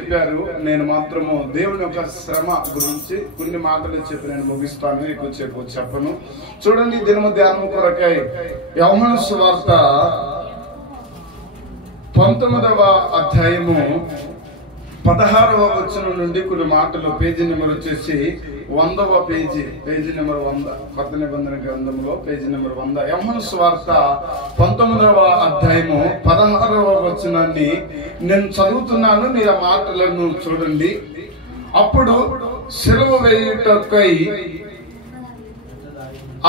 చెప్పారు. నేను మాత్రము దేవుని యొక్క శ్రమ గురించి కొన్ని మాటలు చెప్పి నేను ముగిస్తాను, ఎక్కువసేపు చెప్పను. చూడండి, దినము ధ్యానం కొరకై యోహాను సువార్త 19వ అధ్యాయము 16వ వచనం నుండి కొన్ని మాటలు. పేజీ నెంబర్ వచ్చేసి 100వ పేజీ నెంబర్ 100, కొత్త నిబంధన గ్రంథంలో పేజీ నెంబర్ 100. యోహాను సువార్త 19వ అధ్యాయము 16వ వచనాన్ని నేను చదువుతున్నాను, మీరు ఆ మాటలను చూడండి. అప్పుడు సిలువ వేయుటకై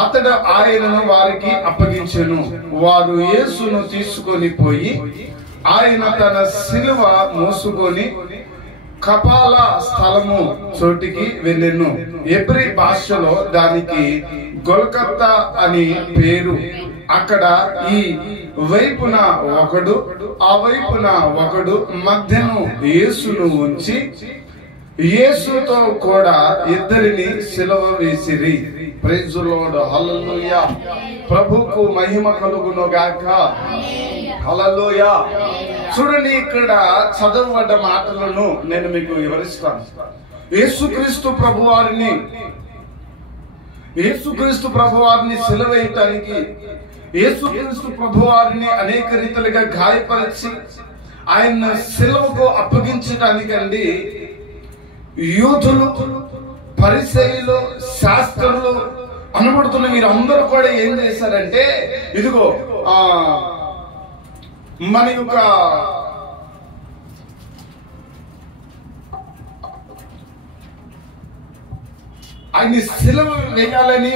అతడు ఆయనను వారికి అప్పగించెను. వారు యేసును తీసుకొని పోయి ఆయన తన సిలువ మోసుకొని కపాల స్థలము చోటికి వెళ్ళెను. ఎబ్రీ భాషలో దానికి గొల్గొతా అని పేరు. అక్కడ ఈ వైపున ఒకడు, ఆ వైపున ఒకడు మధ్యను యేసును ఉంచి యేసుతో కూడా ఇద్దరిని సిలువ వేసిరి. ప్రైజ్ ది లార్డ్, హల్లెలూయా. ప్రభువుకు మహిమ కలుగును గాక, హల్లెలూయా. చూడండి, ఇక్కడ చదవబడ్డ మాటలను నేను మీకు వివరిస్తాను. యేసుక్రీస్తు ప్రభువారిని సిలువేయటానికి, యేసుక్రీస్తు ప్రభువారిని అనేక రీతిలుగా గాయపరిచి ఆయన సిలువకు అప్పగించడానికండి యూదులు, పరిసయ్యులు, శాస్త్రులు అనబడుతున్న వీరందరూ కూడా ఏం చేశారంటే, ఇదిగో మన యొక్క ఆయన్ని సిలువ వేయాలని,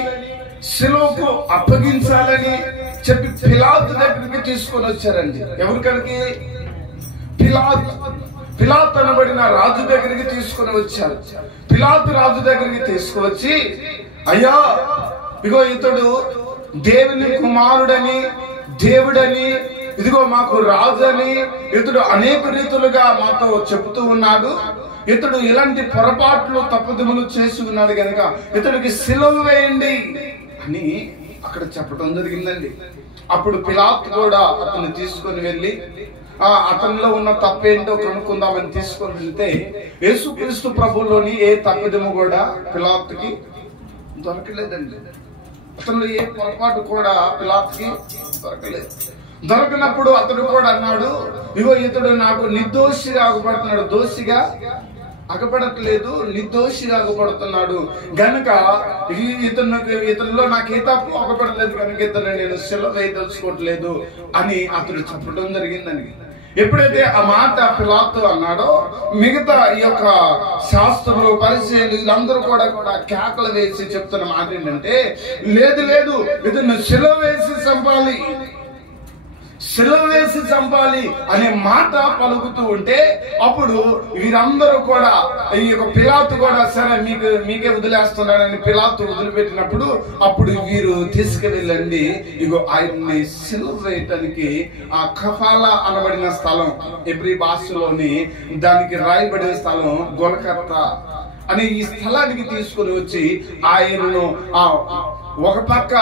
సిలువకు అప్పగించాలని చెప్పి పిలాతు దగ్గరికి తీసుకొని వచ్చారండి. ఎవరికడికి? పిలాతు అనబడిన రాజు దగ్గరికి తీసుకొని వచ్చారు. పిలాతు రాజు దగ్గరికి తీసుకువచ్చి, అయ్యా ఇగో ఇతడు దేవుని కుమారుడని, దేవుడని, ఇదిగో మాకు రాజు అని ఇతడు అనేక రీతులుగా మాతో చెబుతూ ఉన్నాడు. ఇతడు ఇలాంటి పొరపాట్లు, తప్పుదములు చేసి ఉన్నాడు కనుక ఇతడికి సిలువ వేయండి అని అక్కడ చెప్పడం జరిగిందండి. అప్పుడు పిలాతు కూడా అతన్ని తీసుకొని వెళ్ళి అతనిలో ఉన్న తప్పేంటో కనుక్కుందామని తీసుకొని వెళ్తే యేసుక్రీస్తు ప్రభులోని ఏ తప్పిదము కూడా పిలాతుకి దొరకలేదండి. అతనిలో ఏ పొరపాటు కూడా పిలాతుకి దొరకలేదు. దొరకనప్పుడు అతడు కూడా అన్నాడు, ఇగో ఇతడు నాకు నిర్దోషిగా అగుపడుతున్నాడు, దోషిగా అగపడట్లేదు, నిర్దోషిగా అగుపడుతున్నాడు గనుక ఇతనిలో నాకు ఏ తప్పు అగపడలేదు కనుక ఇతను నేను సిలువ వేయదలుచుకోవట్లేదు అని అతడు చెప్పడం జరిగిందని. ఎప్పుడైతే ఆ మాట పిలాతు అన్నాడో మిగతా ఈ యొక్క శాస్త్రులు, పరిచయులు వీళ్ళందరూ కూడా కేకలు వేసి చెప్తున్న మాట ఏంటంటే, లేదు ఇతను సిలువ వేసి చంపాలి అనే మాట పలుకుతూ ఉంటే అప్పుడు వీరందరూ కూడా ఈ యొక్క పిలాతు కూడా సరే మీకే వదిలేస్తున్నాడని పిలాతు వదిలిపెట్టినప్పుడు అప్పుడు వీరు తీసుకువెళ్ళండి ఇగో ఆయన్ని సిలువ వేయటానికి ఆ కపాల అనబడిన స్థలం, ఎబ్రీ భాషలోని దానికి రాయబడిన స్థలం గొల్గొతా అనే ఈ స్థలానికి తీసుకుని వచ్చి ఆయనను ఒక పక్క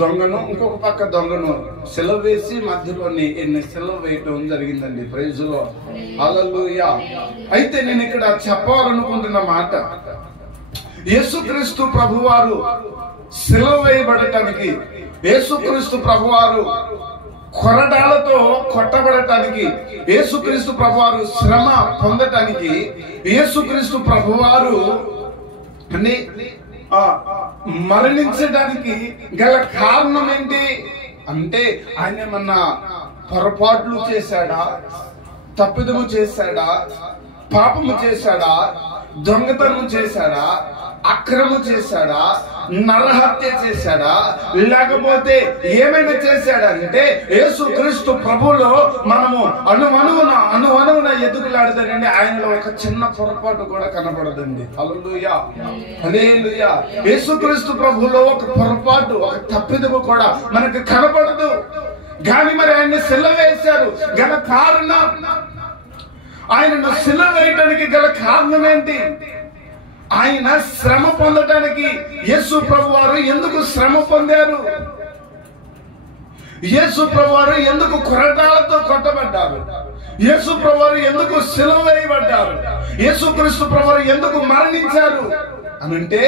దొంగను, ఇంకొక పక్క దొంగను సిలువ వేసి మధ్యలోని సిలువ వేయటం జరిగిందండి. ప్రైజ్ ది లార్డ్, హల్లెలూయా. అయితే నేను ఇక్కడ చెప్పాలనుకుంటున్న మాట, యేసుక్రీస్తు ప్రభువారు సిలువ వేయబడటానికి, యేసుక్రీస్తు ప్రభువారు కొరడాలతో కొట్టబడటానికి, యేసుక్రీస్తు ప్రభువారు శ్రమ పొందటానికి, యేసుక్రీస్తు ప్రభువారు మరణించడానికి గల కారణం ఏంటి అంటే, ఆయన ఏమన్నా పొరపాట్లు చేశాడా, తప్పిదము చేశాడా, పాపము చేశాడా, దొంగతనం చేశాడా, అక్రమం చేశాడా, నరహత్య చేశాడా, లేకపోతే ఏమైనా చేశాడా అంటే యేసుక్రీస్తు ప్రభువులో మనము అణువణువున ఎదుగులాడదండి. ఆయనలో ఒక చిన్న పొరపాటు కూడా కనబడదండి. హల్లెలూయా, హల్లెలూయా. యేసుక్రీస్తు ప్రభువులో ఒక పొరపాటు, ఒక తప్పిదము కూడా మనకు కనబడదు. కానీ మరి ఆయన్ని సిలువ వేశారు గల కారణం, ఆయనను సిలువ వేయడానికి గల కారణం ఏంటి? ఆయన శ్రమ పొందడానికి యేసు ప్రభువారు ఎందుకు శ్రమ పొందారు? యేసు ప్రభువారు ఎందుకు కొరడాలతో కొట్టబడ్డారు? యేసు ప్రభువారు ఎందుకు సిలువ వేయబడ్డారు, యేసుక్రీస్తు ప్రభువారు ఎందుకు మరణించారు అనంటే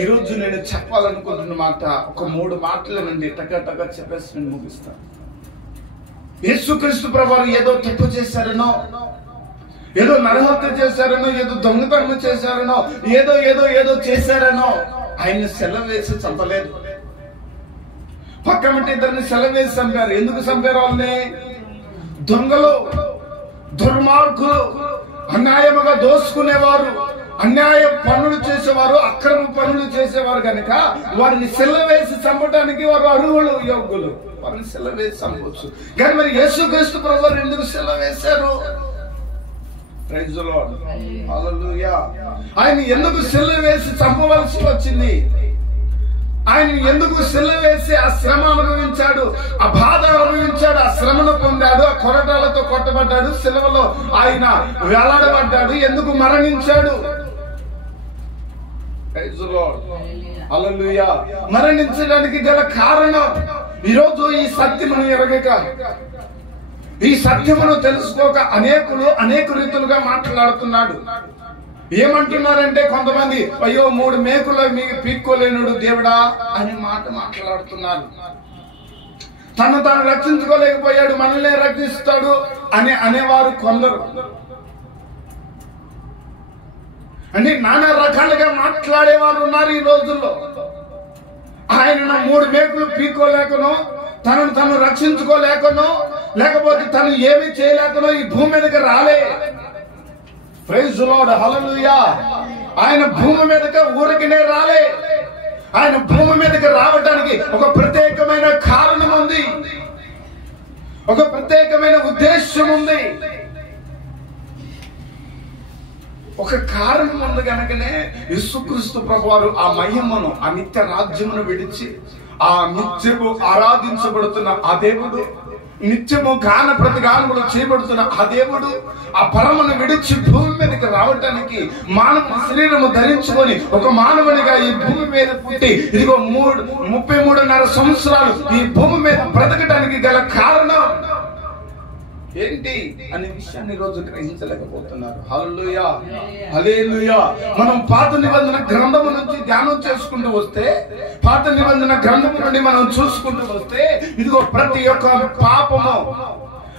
ఈరోజు నేను చెప్పాలనుకుంటున్న మాట ఒక 3 మాటలనండి టక చెప్పేసి నేను ముగిస్తాను. యేసుక్రీస్తు ప్రభువారు ఏదో తప్పు చేశారనో, ఏదో నరహత్య చేశారనో, ఏదో దొంగతనం చేశారనో, ఏదో ఏదో ఏదో చేశారనో ఆయన సెలవు వేసి చంపలేదు. పక్కన ఇద్దరిని సెలవు వేసి చంపారు. ఎందుకు చంపారు వాళ్ళని? దొంగలు, దుర్మార్గులు, అన్యాయముగా దోసుకునేవారు, అన్యాయ పనులు చేసేవారు, అక్రమ పనులు చేసేవారు కనుక వారిని సెలవు వేసి చంపడానికి వారు అర్హులు, యోగ్యులు. వారిని సెలవు వేసి చంపవచ్చు. కానీ మరి యేసుక్రీస్తు ప్రభువారు ఎందుకు సెలవు వేశారు? ప్రైజ్ ది లార్డ్, హల్లెలూయా. ఆయన ఎందుకు సెలవు వేసి చంపవలసి వచ్చింది? ఆయన ఎందుకు సిలువ వేసి ఆ శ్రమ అనుభవించాడు, ఆ బాధ అనుభవించాడు, ఆ శ్రమను పొందాడు, ఆ కొరటాలతో కొట్టబడ్డాడు, సిలువలో ఆయన వేలాడబడ్డాడు, ఎందుకు మరణించాడు? హల్లెలూయా. మరణించడానికి గల కారణం ఈరోజు ఈ సత్యమును ఎరగక, ఈ సత్యమును తెలుసుకోక అనేకులు అనేక రీతులుగా మాట్లాడుతున్నాడు. ఏమంటున్నారంటే కొంతమంది, అయ్యో 3 మేకులు మీకు పీక్కోలేనుడు దేవుడా అని మాట మాట్లాడుతున్నారు. తను తాను రక్షించుకోలేకపోయాడు, మనల్ని రక్షిస్తాడు అని అనేవారు కొందరు. అంటే నానా రకాలుగా మాట్లాడేవారు ఉన్నారు ఈ రోజుల్లో. ఆయన 3 మేకులు పీక్కోలేకనో, తనను తను రక్షించుకోలేకనో, లేకపోతే తను ఏమి చేయలేకనో ఈ భూమి మీదకి రాలే. ప్రైజ్ ది లార్డ్, హల్లెలూయా. ఆయన భూమి మీదకి ఊరికినే రాలే. ఆయన భూమి మీదకి రావడానికి ఒక ప్రత్యేకమైన కారణం ఉంది, ఒక ప్రత్యేకమైన ఉద్దేశం ఉంది, ఒక కారణం ఉంది. కనుకనే యేసుక్రీస్తు ప్రభువారు ఆ మహిమను, ఆ నిత్య రాజ్యమును విడిచి, ఆ నిత్యము ఆరాధించబడుతున్న ఆ దేవుడు, నిత్యము గాన ప్రతిగానములు చేయబడుతున్న ఆ దేవుడు ఆ పరమను విడిచి భూమి మీదకి రావటానికి మానవ శరీరము ధరించుకొని ఒక మానవునిగా ఈ భూమి మీద పుట్టి ఇదిగో 33.5 సంవత్సరాలు ఈ భూమి మీద బ్రతకడానికి గల కారణం ఏంటి అనే విషయాన్ని రోజు గ్రహించలేకపోతున్నారు. హల్లెలూయా, హల్లెలూయా. మనం పాత నిబంధన గ్రంథము నుంచి ధ్యానం చేసుకుంటూ వస్తే, పాత నిబంధన గ్రంథము నుండి మనం చూసుకుంటూ వస్తే, ఇదిగో ప్రతి ఒక్క పాపము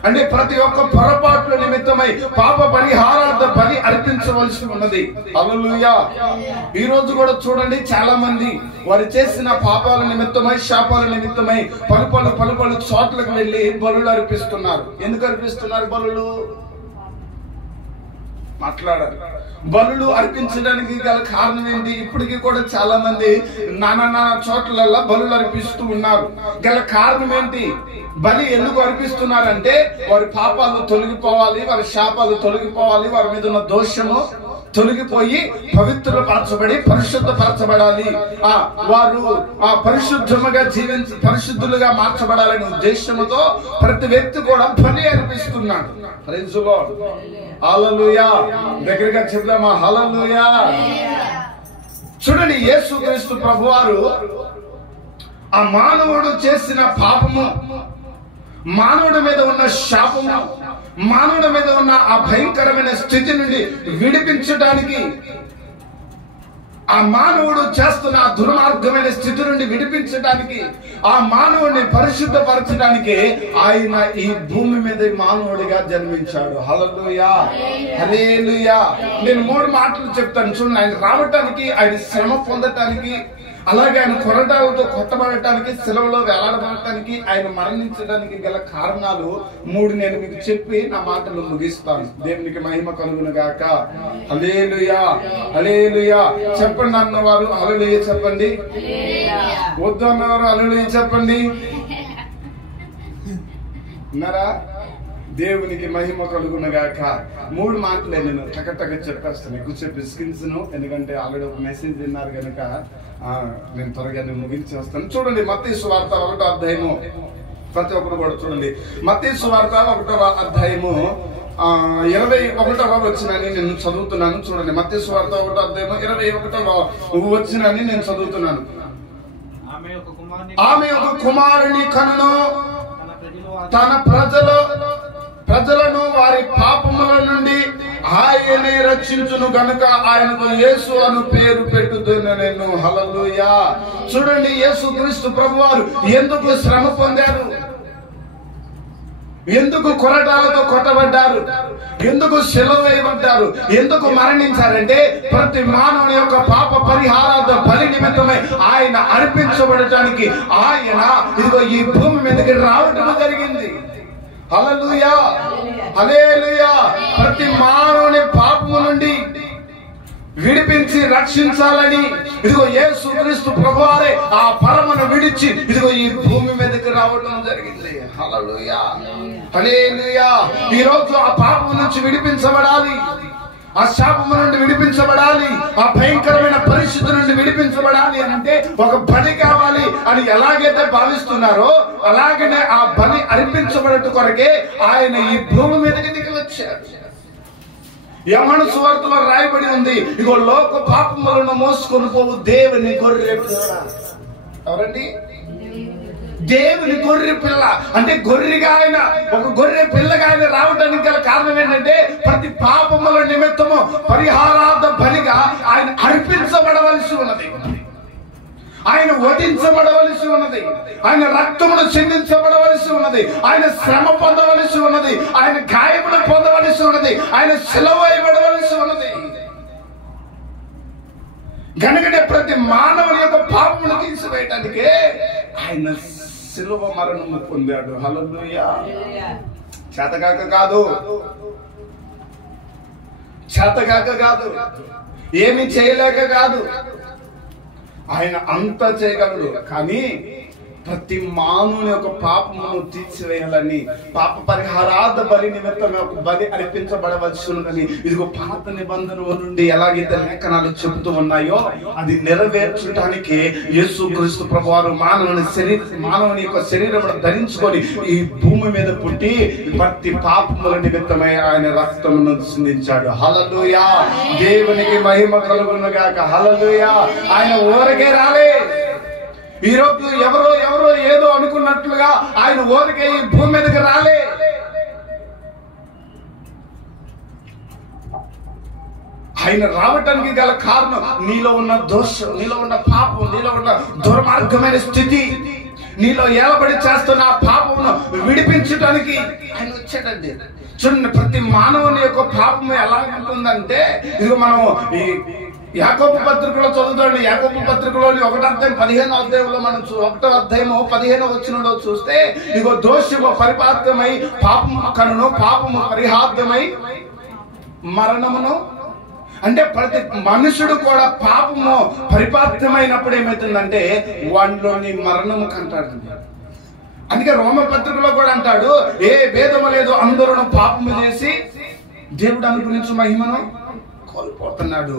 అంటే ప్రతి ఒక్క పొరపాట్ల నిమిత్తమై పాప పరిహారార్థ బలి అర్పించవలసి ఉన్నది. హల్లెలూయా. ఈ రోజు కూడా చూడండి, చాలా మంది వారు చేసిన పాపాల నిమిత్తమై, శాపాల నిమిత్తమై పలు చోట్లకు వెళ్లి బలులు అర్పిస్తున్నారు. ఎందుకు అర్పిస్తున్నారు బలులు? మాట్లాడారు. బలులు అర్పించడానికి గల కారణం ఏంటి? ఇప్పటికీ కూడా చాలా మంది నానా చోట్ల బలులు అర్పిస్తూ ఉన్నారు. గల కారణం ఏంటి? బలి ఎందుకు అర్పిస్తున్నారంటే వారి పాపాలు తొలగిపోవాలి, వారి శాపాలు తొలగిపోవాలి, వారి మీద ఉన్న దోషము తొలగిపోయి పవిత్రపరచబడి పరిశుద్ధపరచబడాలి, వారు పరిశుద్ధముగా పరిశుద్ధులుగా మార్చబడాలనే ఉద్దేశంతో ప్రతి వ్యక్తి కూడా బలి అర్పిస్తున్నాడు. ప్రైజ్ ది లార్డ్, హల్లెలూయా. దగ్గరగా చెప్దామా? హల్లెలూయా. చూడండి, యేసుక్రీస్తు ప్రభువారు ఆ మానవుడు చేసిన పాపము, మానవుడి మీద ఉన్న శాపము, మానవుడి మీద ఉన్న ఆ భయంకరమైన స్థితి నుండి విడిపించడానికి, ఆ మానవుడు చేస్తున్న దుర్మార్గమైన స్థితి నుండి విడిపించడానికి, ఆ మానవుడిని పరిశుద్ధపరచడానికి ఆయన ఈ భూమి మీద మానవుడిగా జన్మించాడు. హల్లెలూయా, హల్లెలూయా. నేను 3 మాటలు చెప్తాను చూడండి. ఆయన రావటానికి, ఆయన శ్రమ పొందటానికి, అలాగే ఆయన కొరటాలతో కొట్టబడటానికి, సెలవులో వేలాడబడటానికి, ఆయన మరణించడానికి గల కారణాలు 3 నేను మీకు చెప్పి నా మాటలు ముగిస్తాను. దేవునికి మహిమ కలుగును గాక. హల్లెలూయా, హల్లెలూయా. చెప్పండి అన్నవారు హల్లెలూయా చెప్పండి, వద్దు అన్నవారు హల్లెలూయా చెప్పండి. ఉన్నారా? దేవునికి మహిమ కలుగును గాక. 3 మాటలే నేను టక చెప్పేస్తాను, ఎక్కువసేపు స్కిన్స్ ను, ఎందుకంటే ఆల్రెడీ ఒక మెసేజ్ విన్నారు కనుక నేను త్వరగా ముగించేస్తాను. చూడండి, మత్తయి సువార్త 1వ అధ్యాయము, ప్రతి ఒక్కరు కూడా చూడండి. మత్తయి సువార్త 1వ అధ్యాయము 21వ వచనాన్ని నేను చదువుతున్నాను. చూడండి, మత్తయి సువార్త 1వ అధ్యాయము 21వ వచనాన్ని నేను చదువుతున్నాను. ఆమె ఒక కుమారుని కనును, తన ప్రజలు ప్రజలను వారి పాపముల నుండి ఆయనే రక్షించును గనుక ఆయనకు యేసు అను పేరు పెట్టుదునెను. హల్లెలూయా. చూడండి, యేసు క్రీస్తు ప్రభువారు ఎందుకు శ్రమ పొందారు, ఎందుకు కొరటాలతో కొట్టబడ్డారు, ఎందుకు సిలువ వేయబడ్డారు, ఎందుకు మరణించారంటే ప్రతి మానవుని యొక్క పాప పరిహారార్థ బలి నిమిత్తమై ఆయన అర్పించబడటానికి ఆయన ఇదిగో ఈ భూమి మీదకి రావటం జరిగింది. హల్లెలూయా, హల్లెలూయా. ప్రతి మానవుని పాపము నుండి విడిపించి రక్షించాలని ఇదిగో యేసు క్రీస్తు ప్రభువారే ఆ పరమను విడిచి ఇదిగో ఈ భూమి మీదకి రావడం జరిగింది. హల్లెలూయా, హల్లెలూయా. ఈ రోజు ఆ పాపం నుంచి విడిపించబడాలి, ఆ శాపము నుండి విడిపించబడాలి, ఆ భయంకరమైన పరిస్థితి నుండి విడిపించబడాలి అని అంటే ఒక బలి కావాలి అని ఎలాగైతే భావిస్తున్నారో అలాగనే ఆ బలి అర్పించబడట కొరకే ఆయన ఈ భూమి మీదకి దిగి వచ్చారు. యోహాను సువార్తలో రాయబడి ఉంది, ఇగో లోక పాపములను మోసుకొని పోవు దేవుని గొర్రె పిల్ల. ఎవరండి? దేవుని గొర్రె పిల్ల. అంటే గొర్రెగా ఆయన, ఒక గొర్రె పిల్లగా ఆయన రావడానికి గల కారణం ఏంటంటే ప్రతి పాపముల నిమిత్తము పరిహారార్థ బలిగా ఆయన అర్పించబడవలసి ఉన్నది, ఆయన వధించబడవలసి ఉన్నది, ఆయన రక్తమును చెందించబడవలసి ఉన్నది, ఆయన శ్రమ పొందవలసి ఉన్నది, ఆయన గాయమును పొందవలసి ఉన్నది, ఆయన సిలువ వేయబడవలసి ఉన్నది. గనుకనే ప్రతి మానవుని యొక్క పాపమును తీసివేయటానికే ఆయన సిలువ మరణము పొందాడు. హల్లెలూయా. చేతగాక కాదు, చేతగాక కాదు, ఏమి చేయలేక కాదు, ఆయన అంతా చేయగలడు. కానీ ప్రతి మానవుని యొక్క పాపమును తీర్చివేయాలని, పాప పరిహారార్థ బలి నిమిత్తం ఒక బలి అర్పించబడవలసి ఉన్నదని ఇదిగో పాత నిబంధన నుండి ఎలాగైతే లేఖనాలు చెబుతూ ఉన్నాయో అది నెరవేర్చడానికి యేసు క్రీస్తు ప్రభువారు మానవుని యొక్క శరీరమును ధరించుకొని ఈ భూమి మీద పుట్టి ప్రతి పాపముల నిమిత్తమై ఆయన రక్తమును సిందించాడు. హల్లెలూయా. దేవునికి మహిమ కలుగును గాక. హల్లెలూయా. ఆయన ఊరకే రాలే. ఈ రోజు ఎవరో ఏదో అనుకున్నట్లుగా ఆయన ఊరికే ఈ భూమి మీదకి రాలే. ఆయన రావటానికి గల కారణం నీలో ఉన్న దోషం, నీలో ఉన్న పాపం, నీలో ఉన్న దుర్మార్గమైన స్థితి, నీలో ఏలబడి చేస్తున్న ఆ పాపమును విడిపించడానికి ఆయన వచ్చాడండి. చూడండి, ప్రతి మానవుని యొక్క పాపం ఎలా ఉంటుందంటే ఇది మనం ఈ యాకోబు పత్రికలో చదువుతాండి. యాకోబు పత్రికలోని 1వ అధ్యాయం 15వ అధ్యాయంలో మనం 1వ అధ్యాయము 15వ వచనంలో చూస్తే ఇగో దోషము పరిపార్థమై పాపము కనును, పాపము పరిహార్థమై మరణమును. అంటే ప్రతి మనుషుడు కూడా పాపము పరిపార్థమైనప్పుడు ఏమవుతుందంటే వాడిలోని మరణము కంటాడండి. అందుకే రోమ పత్రికలో కూడా అంటాడు, ఏ భేదము లేదు, అందరూ పాపము చేసి దేవుడు అనుగ్రహించు మహిమను కోల్పోతున్నాడు.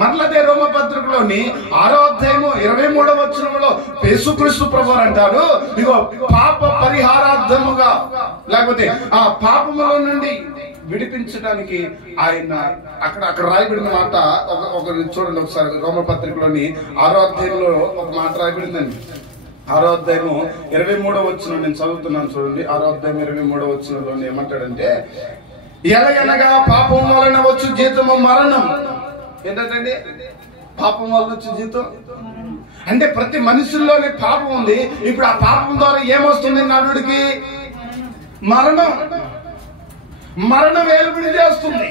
మరలదే రోమ పత్రికలోని 6వ అధ్యాయము 23వ వచనంలో యేసుక్రీస్తు ప్రభువు అంటారు, ఇగో పాప పరిహారార్థముగా లేకపోతే ఆ పాపముల నుండి విడిపించడానికి ఆయన అక్కడ రాయబడిన మాట ఒక చూడండి ఒకసారి. రోమ పత్రికలోని 6వ అధ్యాయంలో ఒక మాట రాయబడిందండి. 6వ అధ్యాయము 23వ వచనం నేను చదువుతున్నాను చూడండి. 6వ అధ్యాయం 23వ వచనంలో ఏమంటాడంటే, ఎలాగనగా పాపం వలన వచ్చు జీతము మరణం. ఏంటంటే పాపం వలన వచ్చు జీతం అంటే ప్రతి మనుషుల్లోనే పాపం ఉంది. ఇప్పుడు ఆ పాపం ద్వారా ఏమొస్తుంది? నరుడికి మరణం. మరణం ఏలుబడి చేస్తుంది,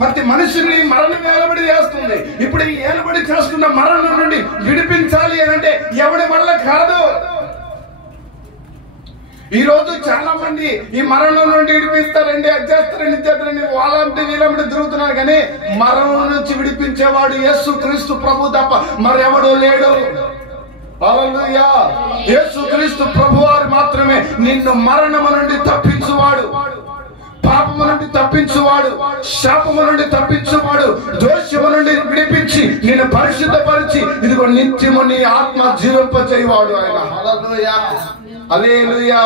ప్రతి మనిషిని మరణం ఏలుబడి చేస్తుంది. ఇప్పుడు ఈ ఏలుబడి చేస్తున్న మరణం నుండి విడిపించాలి అని అంటే ఎవడి వల్ల కాదు. ఈ రోజు చాలా మంది ఈ మరణం నుండి విడిపిస్తారండి, అది చేస్తారండి, చేస్తారండి, వాళ్ళంటే వీళ్ళంటే తిరుగుతున్నారు. కానీ మరణం నుంచి విడిపించేవాడు యేసు క్రీస్తు ప్రభు తప్ప మరెవడూ లేడు. హల్లెలూయా. యేసు క్రీస్తు ప్రభువారు మాత్రమే నిన్ను మరణము నుండి తప్పించువాడు, పాపము నుండి తప్పించువాడు, శాపము నుండి తప్పించువాడు, దోషము నుండి విడిపించి నిన్ను పరిశుద్ధపరిచి ఇదిగో నిత్యము నీ ఆత్మ జీవింపచేయవాడు ఆయన. హల్లెలూయా, హల్లెలూయా.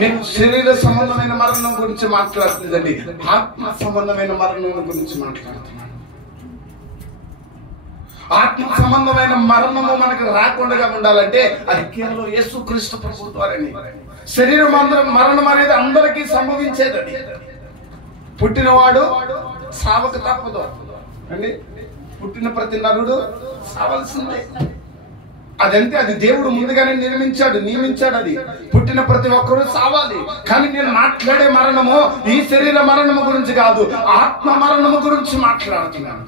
నేను శరీర సంబంధమైన మరణం గురించి మాట్లాడుతుందండి, ఆత్మ సంబంధమైన మరణం గురించి మాట్లాడుతున్నాను. ఆత్మ సంబంధమైన మరణము మనకు రాకుండా ఉండాలంటే అది కేవలం యేసుక్రీస్తు ప్రభు ద్వారానే. శరీరం మరణం అనేది అందరికీ సంభవించేది. పుట్టినవాడు సావక తప్పదు అండి. పుట్టిన ప్రతి నరుడు సావాల్సిందే. అదంతే, అది దేవుడు ముందుగానే నియమించాడు. అది పుట్టిన ప్రతి ఒక్కరూ సావాలి. కానీ నేను మాట్లాడే మరణము ఈ శరీర మరణము గురించి కాదు, ఆత్మ మరణము గురించి మాట్లాడుతున్నాను.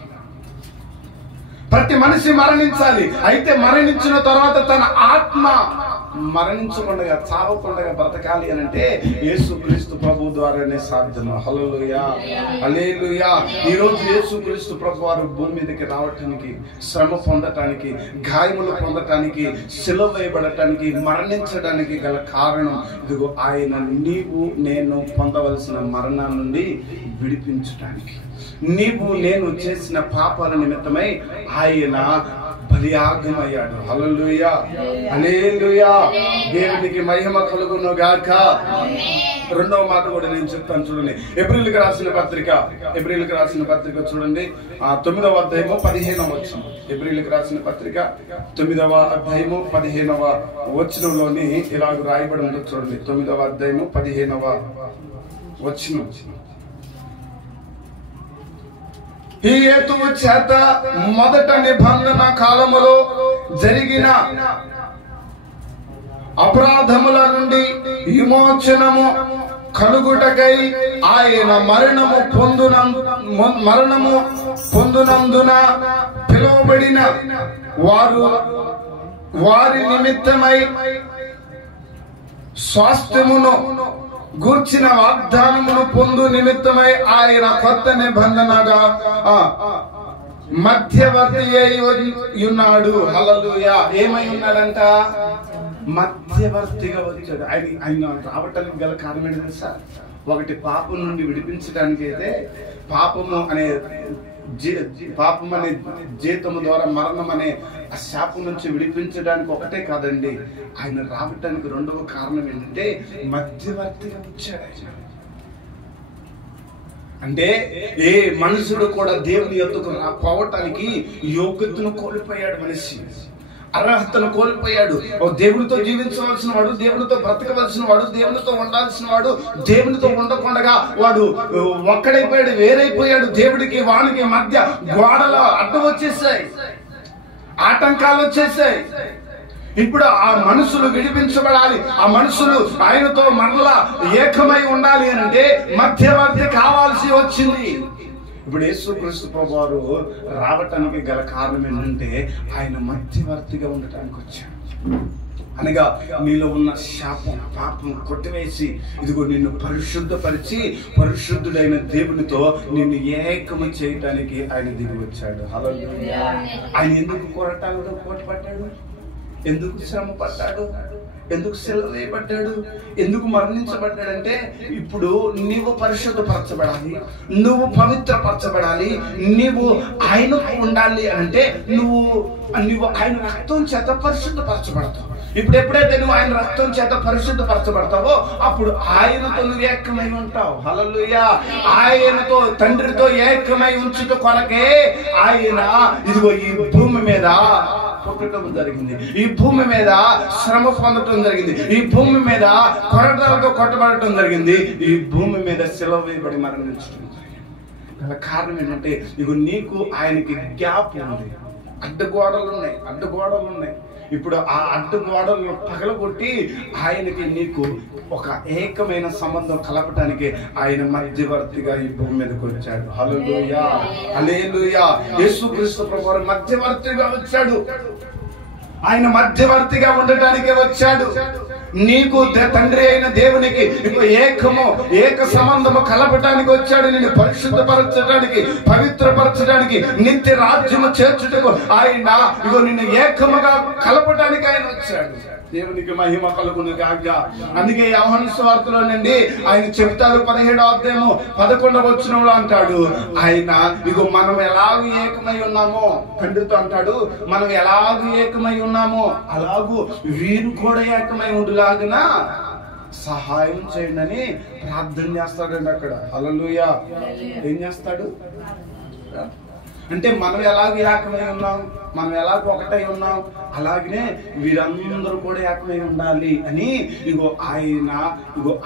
ప్రతి మనిషి మరణించాలి. అయితే మరణించిన తర్వాత తన ఆత్మ మరణించకుండా చావకుండా బ్రతకాలి అని అంటే యేసుక్రీస్తు ప్రభు ద్వారానే సాధ్యము. హల్లెలూయా, హల్లెలూయా. ఈ రోజు యేసుక్రీస్తు ప్రభు వారు భూమి మీదకి రావటానికి, శ్రమ పొందటానికి, గాయములు పొందటానికి, సిలువ వేయబడటానికి, మరణించడానికి గల కారణం ఇదిగో ఆయన నీవు నేను పొందవలసిన మరణం నుండి విడిపించడానికి, నీవు నేను చేసిన పాపాల నిమిత్తమై ఆయన బలియాగమయ్యాడు. హల్లెలూయా, హల్లెలూయా. దేవునికి మహిమ కలుగును గాక. రెండవ మాట కూడా నేను చెప్తాను చూడండి. ఎబ్రీయులకు రాసిన పత్రిక చూడండి, 9వ అధ్యాయము 15వ వచనం. ఎబ్రీయులకు రాసిన పత్రిక 9వ అధ్యాయము 15వ వచనంలోని ఇలాగ రాయబడి ఉంటుంది చూడండి. 9వ అధ్యాయము 15వ వచనం. ఈ హేతువు చేత మొదట నిబంధన కాలములో జరిగిన అపరాధముల నుండి విమోచనము కలుగుటకై ఆయన మరణము పొందునందున పిలువబడిన వారి నిమిత్తమై స్వాస్థ్యమును గూర్చిన వాగ్దానమును పొందు నిమిత్తమై ఆయన కొత్త నిబంధనగా మధ్యవర్తి అయి ఉన్నాడు. హల్లెలూయా. ఏమై ఉన్నాడంట? మధ్యవర్తిగా వచ్చాడు. ఆయన రావటానికి గల కారణం ఏంటి తెలుసా? ఒకటి పాపం నుండి విడిపించడానికి అయితే పాపం అనే జీతము ద్వారా మరణం అనే ఆ శాపం నుంచి విడిపించడానికి ఒకటే కాదండి, ఆయన రావటానికి రెండవ కారణం ఏంటంటే మధ్యవర్తిగా వచ్చాడు. అంటే ఏ మనుషుడు కూడా దేవుని యొద్దకు పోవటానికి యోగ్యతను కోల్పోయాడు. మనిషి అర్హతను కోల్పోయాడు. దేవునితో జీవించవలసిన వాడు, దేవునితో బ్రతకవలసిన వాడు, దేవునితో ఉండాల్సిన వాడు దేవునితో ఉండకుండా వాడు ఒక్కడైపోయాడు, వేరైపోయాడు. దేవుడికి వానికి మధ్య గోడలు అడ్డం వచ్చేసాయి, ఆటంకాలు వచ్చేసాయి. ఇప్పుడు ఆ మనుషులు విడిపించబడాలి, ఆ మనుషులు ఆయనతో మరలా ఏకమై ఉండాలి అంటే మధ్యవర్తి కావాల్సి వచ్చింది. ఇప్పుడు యేసుక్రీస్తు ప్రభువారు రావటానికి గల కారణం ఏంటంటే ఆయన మధ్యవర్తిగా ఉండటానికి వచ్చాడు. అనగా నీలో ఉన్న శాపం, పాపం కొట్టివేసి ఇదిగో నిన్ను పరిశుద్ధపరిచి పరిశుద్ధుడైన దేవునితో నిన్ను ఏకము చేయటానికి ఆయన దిగి వచ్చాడు. హల్లెలూయా. ఆయన ఎందుకు కొరటాలతో పోటీపడ్డాడు? ఎందుకు శ్రమ పడ్డాడు? ఎందుకు సెలవు వేయబడ్డాడు? ఎందుకు మరణించబడ్డాడంటే ఇప్పుడు నీవు పరిశుద్ధపరచబడాలి, నువ్వు పవిత్రపరచబడాలి, నీవు ఆయనకు ఉండాలి అంటే నువ్వు ఆయన రక్తం చేత పరిశుద్ధపరచబడతావు. ఇప్పుడు ఎప్పుడైతే నువ్వు ఆయన రక్తం చేత పరిశుద్ధపరచబడతావో అప్పుడు ఆయనతో నువ్వు ఏకమై ఉంటావు. హల్లెలూయా. ఆయనతో తండ్రితో ఏకమై ఉంచుట కొరకే ఆయన ఇదిగో ఈ భూమి మీద పుట్టడం జరిగింది, ఈ భూమి మీద శ్రమ పొందటం జరిగింది, ఈ భూమి మీద కొరటాలతో కొట్టబడటం జరిగింది, ఈ భూమి మీద సిలువ వేయబడి మరణించడం జరిగింది. కారణం ఏంటంటే ఇగో నీకు ఆయనకి గ్యాప్ ఉంది, అడ్డగోడలు ఉన్నాయి. ఇప్పుడు ఆ అడ్డగోడలను పగలగొట్టి ఆయనకి నీకు ఒక ఏకమైన సంబంధం కలపటానికి ఆయన మధ్యవర్తిగా ఈ భూమి మీదకి వచ్చాడు. హల్లెలూయా, హల్లెలూయా. యేసుక్రీస్తు ప్రభువు మధ్యవర్తిగా వచ్చాడు. ఆయన మధ్యవర్తిగా ఉండటానికే వచ్చాడు. నీకు తండ్రి అయిన దేవునికి ఇప్పుడు ఏక సంబంధము కలపటానికి వచ్చాడు. నిన్ను పరిశుద్ధపరచడానికి, పవిత్రపరచడానికి, నిత్య రాజ్యము చేర్చుటకు ఆయన ఇగో నిన్ను ఏకముగా కలపటానికి ఆయన వచ్చాడు. దేవునికి మహిమ కలుగును గాక. అందుకే యోహాను సువార్తలో నుండి ఆయన చెప్తాడు 17వ అధ్యాయము 11వ వచనంలో అంటాడు, ఆయన ఇగో మనం ఎలాగూ ఏకమై ఉన్నామో తండ్రితో అంటాడు, మనం ఎలాగూ ఏకమై ఉన్నామో అలాగూ వీరు కూడా ఏకమై ఉండులాగున సహాయం చేయండి అని ప్రార్థన చేస్తాడండి అక్కడ. హల్లెలూయా. ఏం చేస్తాడు? అంటే మనం ఎలాగ ఏకమై ఉన్నాం, మనం ఎలాగ ఒకటై ఉన్నాం, అలాగనే వీరందరూ కూడా ఏకమై ఉండాలి అని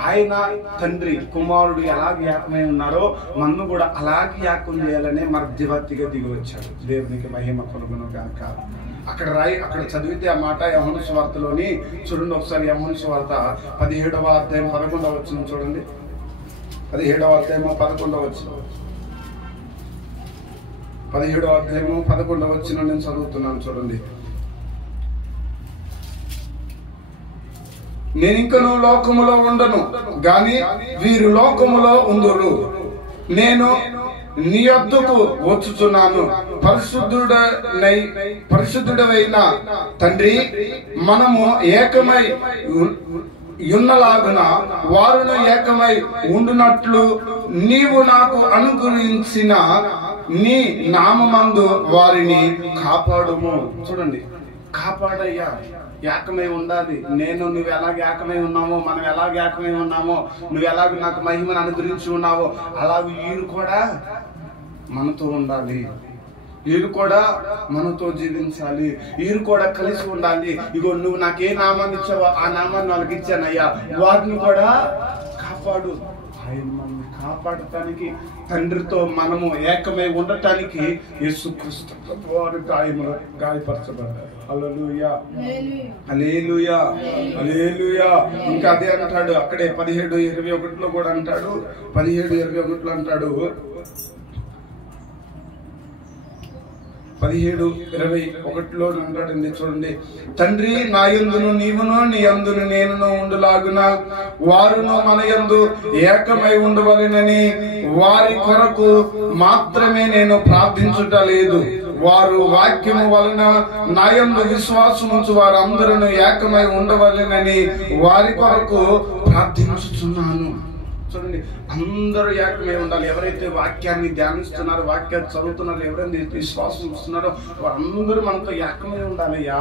ఆయన తండ్రి కుమారుడు ఎలాగ ఏకమై ఉన్నారో మనను కూడా అలాగే ఏకం చేయాలనే మధ్యవర్తిగా దిగి వచ్చాడు. దేవునికి మహిమ కలుగును గాక. అక్కడ చదివితే ఆ మాట యోహాను సువార్తలోని చూడండి ఒకసారి. యోహాను సువార్త 17వ అధ్యాయం 11వ వచనం చూడండి. 17వ అధ్యాయం 11వ వచనం. 17వ అధ్యాయం 11వ వచనం నేను చదువుతున్నాను చూడండి. నేను ఇంకను లోకములో ఉండను గాని వీరు లోకములో ఉందురు. నేను నీ యొద్దకు వచ్చుచున్నాను. పరిశుద్ధుడవైన తండ్రి, మనము ఏకమై యున్నలాగున వారును ఏకమై ఉండునట్లు నీవు నాకు అనుగ్రహించిన నీ నామమందు వారిని కాపాడుము. చూడండి, కాపాడయ్యా, ఏకమై ఉండాలి. నువ్వు ఎలాగ ఏకమై ఉన్నామో, మనం ఎలాగ ఏకమై ఉన్నామో, నువ్వు ఎలాగ నాకు మహిమను అనుగ్రహించి ఉన్నావో అలాగే వీరు కూడా మనతో ఉండాలి. వీరు కూడా మనతో జీవించాలి. వీరు కూడా కలిసి ఉండాలి. ఇగో నువ్వు నాకే నామాన్ని ఇచ్చావో ఆ నామాన్ని వాళ్ళకి ఇచ్చానయ్యా, వారిని కూడా కాపాడు. ఆయన మనల్ని కాపాడటానికి, తండ్రితో మనము ఏకమై ఉండటానికి యేసుక్రీస్తు వారు గాయపరచబడ్డారు. హల్లెలూయా, హల్లెలూయా, హల్లెలూయా. ఇంకా అదే అంటాడు అక్కడే 17:21 కూడా అంటాడు. 17:21 అంటాడు. 17:21 అంటాడండి చూడండి. తండ్రి, నా యందును నీవును, నీ యందును నేనును ఉండులాగున వారును మన యందు ఏకమై ఉండవలెనని వారి కొరకు మాత్రమే నేను ప్రార్థించుట లేదు. వారు వాక్యము వలన నా యందు విశ్వాసముంచు వారందరూ ఏకమై ఉండవలెనని వారి కొరకు ప్రార్థించుచున్నాను. చూడండి, అందరూ ఏకమై ఉండాలి. ఎవరైతే వాక్యాన్ని ధ్యానిస్తున్నారో, వాక్యాన్ని చదువుతున్నారో, ఎవరైతే విశ్వాసం ఇస్తున్నారో వారందరూ మనతో ఏకమై ఉండాలయ్యా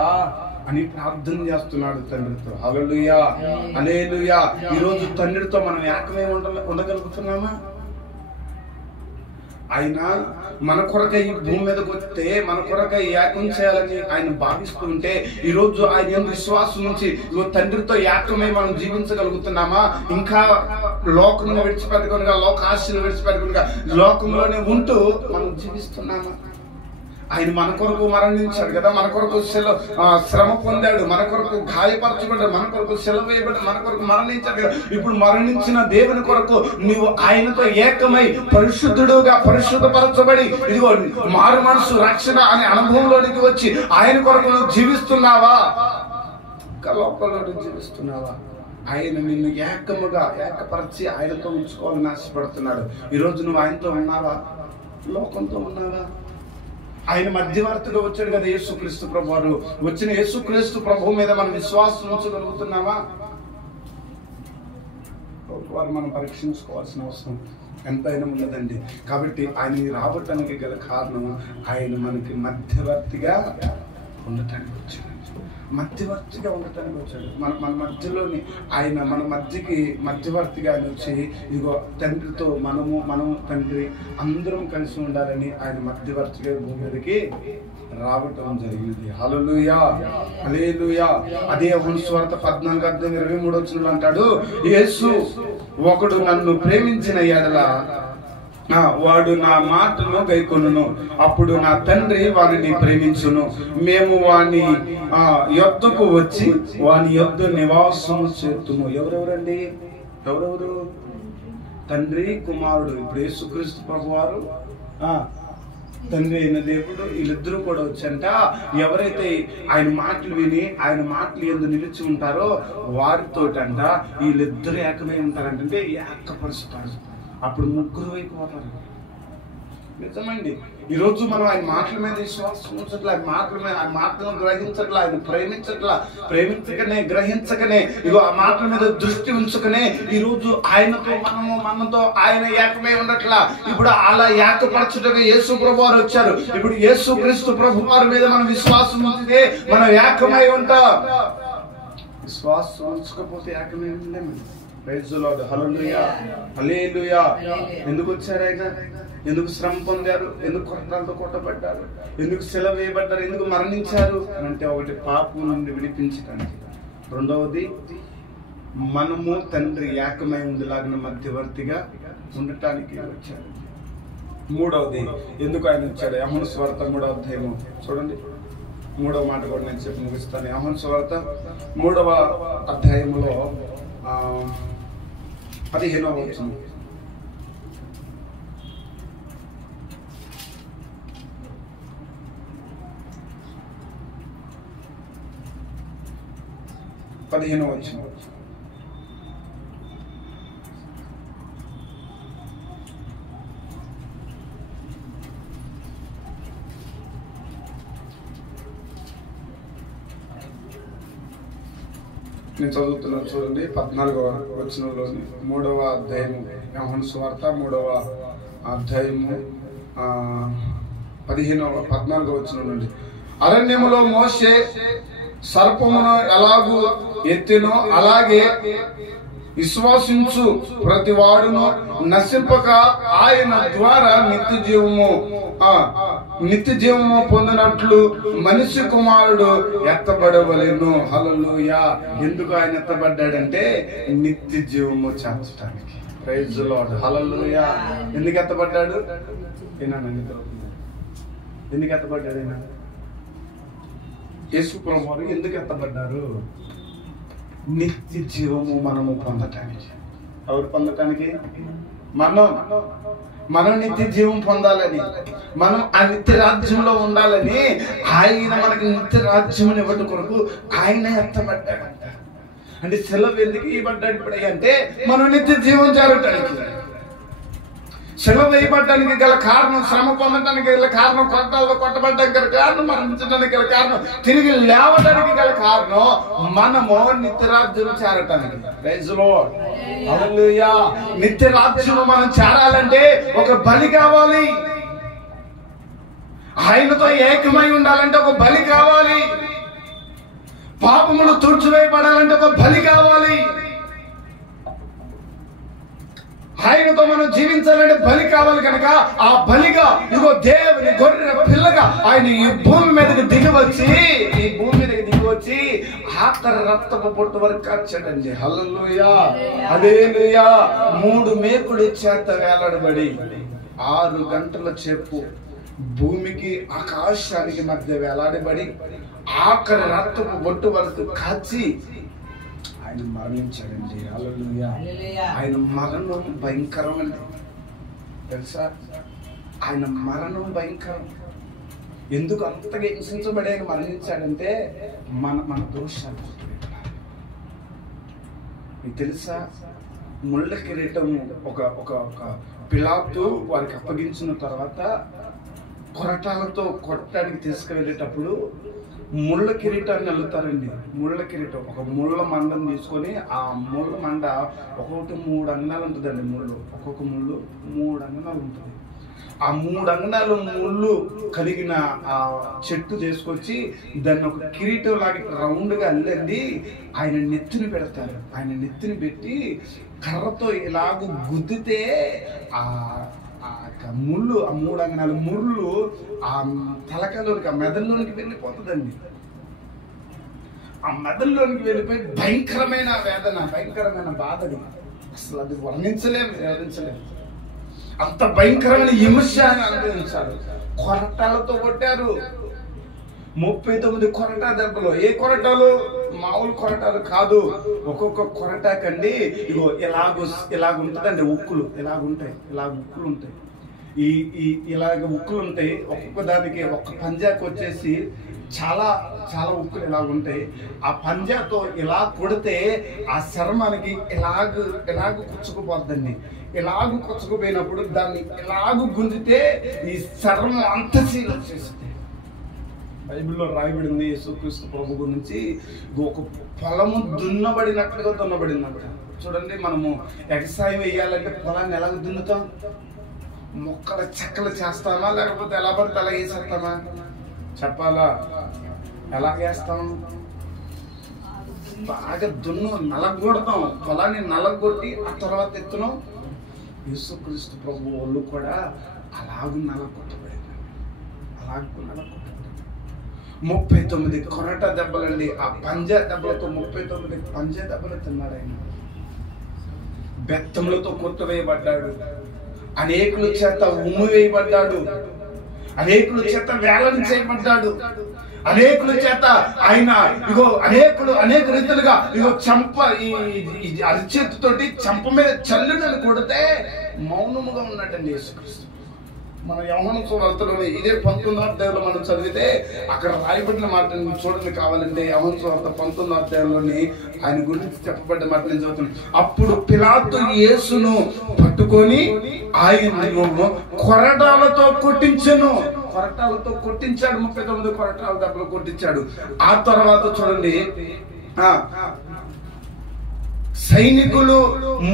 అని ప్రార్థన చేస్తున్నాడు తండ్రితో. హల్లెలూయా, హల్లెలూయా. ఈరోజు తండ్రితో మనం ఏకమై ఉండగలుగుతున్నామా? ఆయన మన కొరకై ఈ భూమి మీదకి వస్తే మన కొరకై ఏకం చేయాలని ఆయన భావిస్తూ ఉంటే, ఈ రోజు ఆయన విశ్వాసం నుంచి తండ్రితో ఏకమై మనం జీవించగలుగుతున్నామా? ఇంకా లోకంలో విడిచిపెట్టకుండా, లోకాశను విడిచిపెట్టకుండా లోకంలోనే ఉంటూ మనం జీవిస్తున్నామా? ఆయన మన కొరకు మరణించాడు కదా, మన కొరకు శ్రమ పొందాడు, మన కొరకు గాయపరచబడ్డాడు, మన కొరకు సెలవు వేయబడ్డాడు, మన కొరకు మరణించాడు కదా. ఇప్పుడు మరణించిన దేవుని కొరకు నీవు ఆయనతో ఏకమై పరిశుద్ధుడుగా పరిశుద్ధపరచబడి ఇదిగో మారు మనసు రక్షణ అనే అనుభవంలోనికి వచ్చి ఆయన కొరకు నువ్వు జీవిస్తున్నావా? లోకంలో జీవిస్తున్నావా? ఆయన నిన్ను ఏకముగా ఏకపరిచి ఆయనతో ఉంచుకోవాలని ఆశపడుతున్నాడు. ఈరోజు నువ్వు ఆయనతో ఉన్నావా? లోకంతో ఉన్నావా? ఆయన మధ్యవర్తిగా వచ్చాడు కదా యేసుక్రీస్తు ప్రభువారు. వచ్చిన యేసుక్రీస్తు ప్రభు మీద మనం విశ్వాసం ఉంచగలుగుతున్నామా? వారు మనం పరీక్షించుకోవాల్సిన అవసరం ఎంతైనా ఉన్నదండి. కాబట్టి ఆయన రావటానికి గల కారణం ఆయన మనకి మధ్యవర్తిగా ఉండటానికి వచ్చాడు. మధ్యవర్తిగా ఉండటానికి వచ్చాడు. మన మధ్యలోని ఆయన మన మధ్యకి మధ్యవర్తిగా వచ్చి ఇదిగో తండ్రితో మనము తండ్రి అందరం కలిసి ఉండాలని ఆయన మధ్యవర్తిగా భూమి మీదకి రావటం జరిగింది. హల్లెలూయా, హల్లెలూయా. అదే యోహాను సువార్త 14:23 అంటాడు, యేసు ఒకడు నన్ను ప్రేమించిన యెడల వాడు నా మాటను గైకొనును, అప్పుడు నా తండ్రి వారిని ప్రేమించును, మేము వాని యొద్దకు వచ్చి వాని యొద్ద నివాసము చేతుము. ఎవరెవరండి? ఎవరెవరు? తండ్రి, కుమారుడు. ఇప్పుడు యేసుక్రీస్తు ప్రభువారు, తండ్రి అయిన దేవుడు, వీళ్ళిద్దరూ కూడా వచ్చంట ఎవరైతే ఆయన మాటలు విని ఆయన మాటలు యందు నిలిచి ఉంటారో వారితోటంట వీళ్ళిద్దరు ఏకమై ఉంటారంటే ఏకపరుస్తారు. అప్పుడు ముగ్గురు వైపు పోతారు. నిజమండి. ఈరోజు మనం ఆయన మాటల మీద విశ్వాసం ఉంచట్లా, ఆయన మాటలను గ్రహించట్లా, ఆయన ప్రేమించకనే గ్రహించకనే ఇగో ఆ మాటల మీద దృష్టి ఉంచుకనే ఈరోజు మనతో ఆయన ఏకమై ఉండట్లా. ఇప్పుడు అలా ఏకపరచుటకు యేసు ప్రభు వారు వచ్చారు. ఇప్పుడు యేసు క్రీస్తు ప్రభు వారి మీద మనం విశ్వాసం ఉంచితే మనం ఏకమై ఉంటాం. విశ్వాసం ఉంచకపోతే ఏకమై ఉండలేము. ప్రైజ్ ది లార్డ్, హల్లెలూయా, హల్లెలూయా. ఎందుకు వచ్చారు ఆయన? ఎందుకు శ్రమ పొందారు, ఎందుకు కొరటాలతో కొట్టబడ్డారు, ఎందుకు సెలవు వేయబడ్డారు, ఎందుకు మరణించారు అంటే ఒకటి పాపం నుండి విడిపించడానికి, రెండవది మనము తండ్రి ఏకమై ఉండేలాగిన మధ్యవర్తిగా ఉండటానికి వచ్చారు, మూడవది ఎందుకు ఆయన వచ్చాడు. యోహాను సువార్త 3వ అధ్యాయము చూడండి, 3వ మాట కూడా నేను చెప్పి ముగిస్తాను. యోహాను సువార్త 3వ అధ్యాయములో 15వ వచనం. నేను చదువుతున్నాను చూడండి, 14వ వచనంలోని 3వ అధ్యాయము యోహాను సువార్త 3వ అధ్యాయము 14వ వచనం నుండి. అరణ్యములో మోషే సర్పమును ఎలాగూ ఎత్తినో అలాగే విశ్వాసించు ప్రతి వాడును నశింపక ఆయన ద్వారా నిత్య జీవము పొందినట్లు మనిషి కుమారుడు ఎత్తబడవలెను. హల్లెలూయా. ఎందుకు ఆయన ఎత్తబడ్డాడంటే నిత్య జీవము చేర్చడానికి. Praise the Lord. హల్లెలూయా. ఎందుకు ఎత్తబడ్డాడు? ఎందుకు ఎత్తబడ్డాడు ఆయన? యేసు ప్రభువు ఎందుకు ఎత్తబడ్డారు? నిత్య జీవము మనము పొందటానికి. ఎవరు పొందటానికి? మనం నిత్య జీవం పొందాలని, మనం ఆ నిత్య రాజ్యంలో ఉండాలని ఆయన మనకి నిత్య రాజ్యం ఇవ్వడం కొరకు ఆయన ఎత్తబడ్డాడంట. అంటే సెలవు ఎందుకు ఇవ్వబడ్డాడు ఇప్పుడు అంటే మనం నిత్య జీవం జరగటానికి. సెలవు వేయబడ్డానికి గల కారణం, శ్రమ పొందడానికి గల కారణం, కొట్టాలతో కొట్టబడ్డానికి గల కారణం, మరణించడానికి గల కారణం, తిరిగి లేవడానికి గల కారణం మనము నిత్యరాజ్యం చేరటానికి. Praise the Lord. హల్లెలూయా. నిత్యరాజ్యం మనం చేరాలంటే ఒక బలి కావాలి. ఆయనతో ఏకమై ఉండాలంటే ఒక బలి కావాలి. పాపములు తుడిచివేయబడాలంటే ఒక బలి కావాలి. ఆయనతో మనం జీవించాలంటే బలి కావాలి. కనుక ఆ బలిగా ఇదిగో దేవుని గొర్రె పిల్లగా ఆయన ఈ భూమి మీదకి దిగివచ్చి ఆఖరి రక్తపు పొట్టు వరకు వచ్చాడండి. హల్లెలూయా. హల్లెలూయా. 3 మేకుడి చేత వేలాడబడి 6 గంటల సేపు భూమికి ఆకాశానికి మధ్య వేలాడబడి ఆఖరి రక్తపు బొట్టు వరకు కాచి ఆయన మరణించాడండి. హల్లెలూయా. ఆయన మరణం భయంకరం అండి. తెలుసా? ఆయన మరణం భయంకరం. ఎందుకు అంతగా హింసించబడి ఆయన మరణించాడంటే మన దోషాలు. మీకు తెలుసా? ముళ్ళ కిరీటం ఒక పిలాతు వారికి అప్పగించిన తర్వాత కొరటాలతో కొట్టడానికి తీసుకువెళ్ళేటప్పుడు ముళ్ళ కిరీటాన్ని అల్లుతారండి. ముళ్ళ కిరీటం ఒక ముళ్ళ మండని తీసుకొని ఆ ముళ్ళ మండ ఒక్కొక్కటి 3 అంగనాలు ఉంటుందండి. ముళ్ళు ఒక్కొక్క ముళ్ళు 3 అంగనాలు ఉంటుంది. ఆ 3 అంగనాలు ముళ్ళు కలిగిన ఆ చెట్టు తీసుకొచ్చి దాన్ని ఒక కిరీటం లాగా రౌండ్ గా అల్లండి ఆయన నెత్తిని పెడతారు. ఆయన నెత్తిని పెట్టి కర్రతో ఇలాగూ గుద్దితే ఆ ముళ్ళు, ఆ 3 అంగనాలు ముళ్ళు ఆ తలకలోనికి, ఆ మెదడులోనికి వెళ్ళిపోతుందండి. ఆ మెదడులోనికి వెళ్ళిపోయి భయంకరమైన వేదన, భయంకరమైన బాధని అసలు అది వర్ణించలేము. అంత భయంకరమైన హింస అనుభవించారు. కొరటాలతో కొట్టారు. 39 కొరటా దెబ్బలు. ఏ కొరటాలు? మామూలు కొరటాలు కాదు. ఒక్కొక్క కొరటాకండి ఇగో ఇలాగుంటదండి. ఉక్కులు ఇలాగుంటాయి. ఉక్కులు ఉంటాయి. ఇలాగ ఉక్కులు ఉంటాయి. ఒక్కొక్క దానికి ఒక్క పంజాకి వచ్చేసి చాలా చాలా ఉక్కులు ఇలాగుంటాయి. ఆ పంజాతో ఇలా కొడితే ఆ చర్మానికి ఇలాగ కుచ్చుకుపోద్దండి. ఇలాగూ కుచ్చుకుపోయినప్పుడు దాన్ని ఇలాగూ గుంజితే ఈ చర్మం అంత సీల్ వచ్చేస్తుంది. బైబిల్లో రాయబడింది యేసుక్రీస్తు ప్రభు గురించి ఒక పొలము దున్నబడినట్లుగా దున్నబడిందంట. చూడండి, మనము ఎగసాయం వేయాలంటే పొలాన్ని ఎలాగ దున్నుతాం? మొక్కలు చెక్కలు చేస్తామా లేకపోతే ఎలా పడితే అలా వేసేస్తామా? చెప్పాలా? ఎలా వేస్తాం? బాగా నలగొడతాం. పొలాన్ని నలగొట్టి ఆ తర్వాత ఎత్తును. యేసుక్రీస్తు ప్రభు వాళ్ళు కూడా అలాగూ నలగొట్టబడింది. 39 కొరట దెబ్బలండి. ఆ పంజా దెబ్బలతో 39 పంజా దెబ్బలు తిన్నాడు ఆయన. బెత్తములతో కొట్టువేయబడ్డాడు. అనేకుల చేత ఉమ్ము వేయబడ్డాడు. అనేకుల చేత వేలం చేయబడ్డాడు. అనేకుల చేత ఆయన అనేక రీతిలుగా చంప ఈ అరిచేతితోటి చంప మీద చల్లునని కొడితే మౌనముగా ఉన్నాడండి యేసుక్రీస్తు. మన యోహాను సువార్తలోనే ఇదే 19వ అధ్యాయంలో మనం చదివితే అక్కడ రాయబడిన మాటను చూడండి కావాలంటే. యోహాను సువార్త 19వ అధ్యాయంలోని ఆయన గురించి చెప్పబడ్డ మాట నేను చదువుతున్నాను. అప్పుడు పిలాతు యేసును పట్టుకొని ఆయనను కొరటాలతో కొట్టించెను. కొరటాలతో కొట్టించాడు. 39 కొరటాల దెబ్బలు కొట్టించాడు. ఆ తర్వాత చూడండి, సైనికులు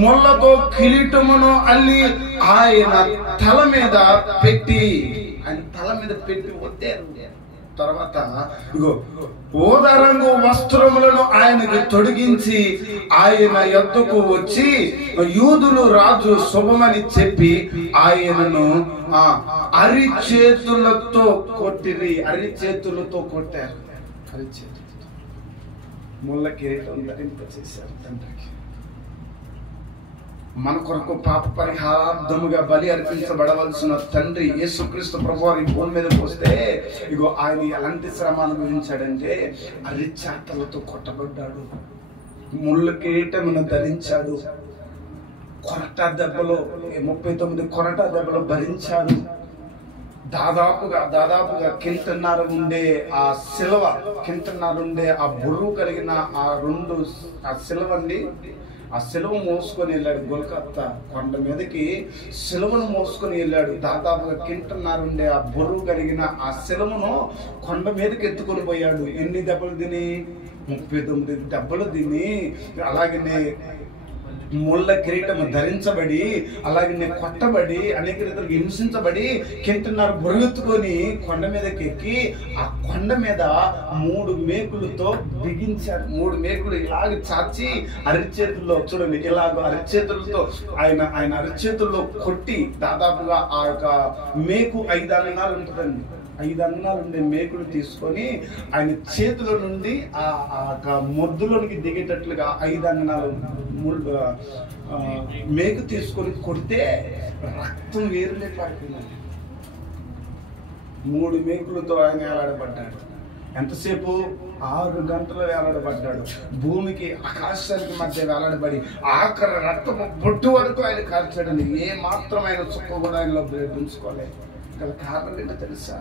ముళ్ళతో కిరీటమును అల్లి ఆయన తల మీద పెట్టి వద్దారు. తర్వాత ఓదరంగు వస్త్రములను ఆయనకు తొడిగించి ఆయన యొద్దకు వచ్చి యూదులు రాజు శుభమని చెప్పి ఆయనను అరిచేతులతో కొట్టిరి. అరిచేతులతో కొట్టారు. అరిచేతులతో ముళ్ళ కిరీటం ధరింపచేశారు తండ్రికి. మన కొరకు పాప పరిహారార్థముగా బలి అర్పించబడవలసిన తండ్రి యేసుక్రీస్తు ప్రభువారు ఈ భూమి మీదకి వస్తే ఆయన ఎలాంటి శ్రమ అనుభవించాడంటే అరిచాటలతో కొట్టబడ్డాడు. ముళ్ళ కిరీటమును ధరించాడు. కొరటా దెబ్బలు 39 కొరటా దెబ్బలు భరించాడు. దాదాపుగా కింటన్నర ఉండే ఆ సిలువ, కింటన్నర ఉండే ఆ బుర్రు కలిగిన ఆ సిలువ అండి. ఆ సిలువ మోసుకొని వెళ్ళాడు. గొల్కత్తా కొండ మీదకి సిలువను మోసుకొని వెళ్ళాడు. దాదాపుగా కింటన్నర ఉండే ఆ బుర్రు కలిగిన ఆ సిలువను కొండ మీదకి ఎత్తుకొని పోయాడు. ఎన్ని దెబ్బలు తిని? 39 దెబ్బలు తిని, అలాగనే ముళ్ళ కిరీటము ధరించబడి, అలాగే కొట్టబడి, అనేక రీతిలో హింసించబడి కింటన్నర బొరుగెత్తుకొని కొండ మీదకి ఎక్కి ఆ కొండ మీద 3 మేకులతో బిగించారు. 3 మేకులు ఇలాగ చాచి అరిచేతుల్లో చూడండి, ఇలాగ అరిచేతులతో ఆయన అరిచేతుల్లో కొట్టి దాదాపుగా ఆ యొక్క మేకు 5 అంగనాలు ఉంటుందండి. 5 అంగనాలు ఉండే మేకులు తీసుకొని ఆయన చేతుల నుండి ఆ మొద్దులోనికి దిగేటట్లుగా 5 అంగనాలు మేకు తీసుకొని కొడితే రక్తం వేరులే పారిపోయిందండి. 3 మేకులతో ఆయన వేలాడబడ్డాడు. ఎంతసేపు? 6 గంటలు వేలాడబడ్డాడు. భూమికి ఆకాశానికి మధ్య వేలాడబడి ఆఖరి రక్తము బొట్టు వరకు ఆయన కార్చాడండి. ఏ మాత్రం ఆయన చుక్క కూడా ఆయనలో ఉంచుకోలేదు. గల కారణం ఏంటో తెలుసా?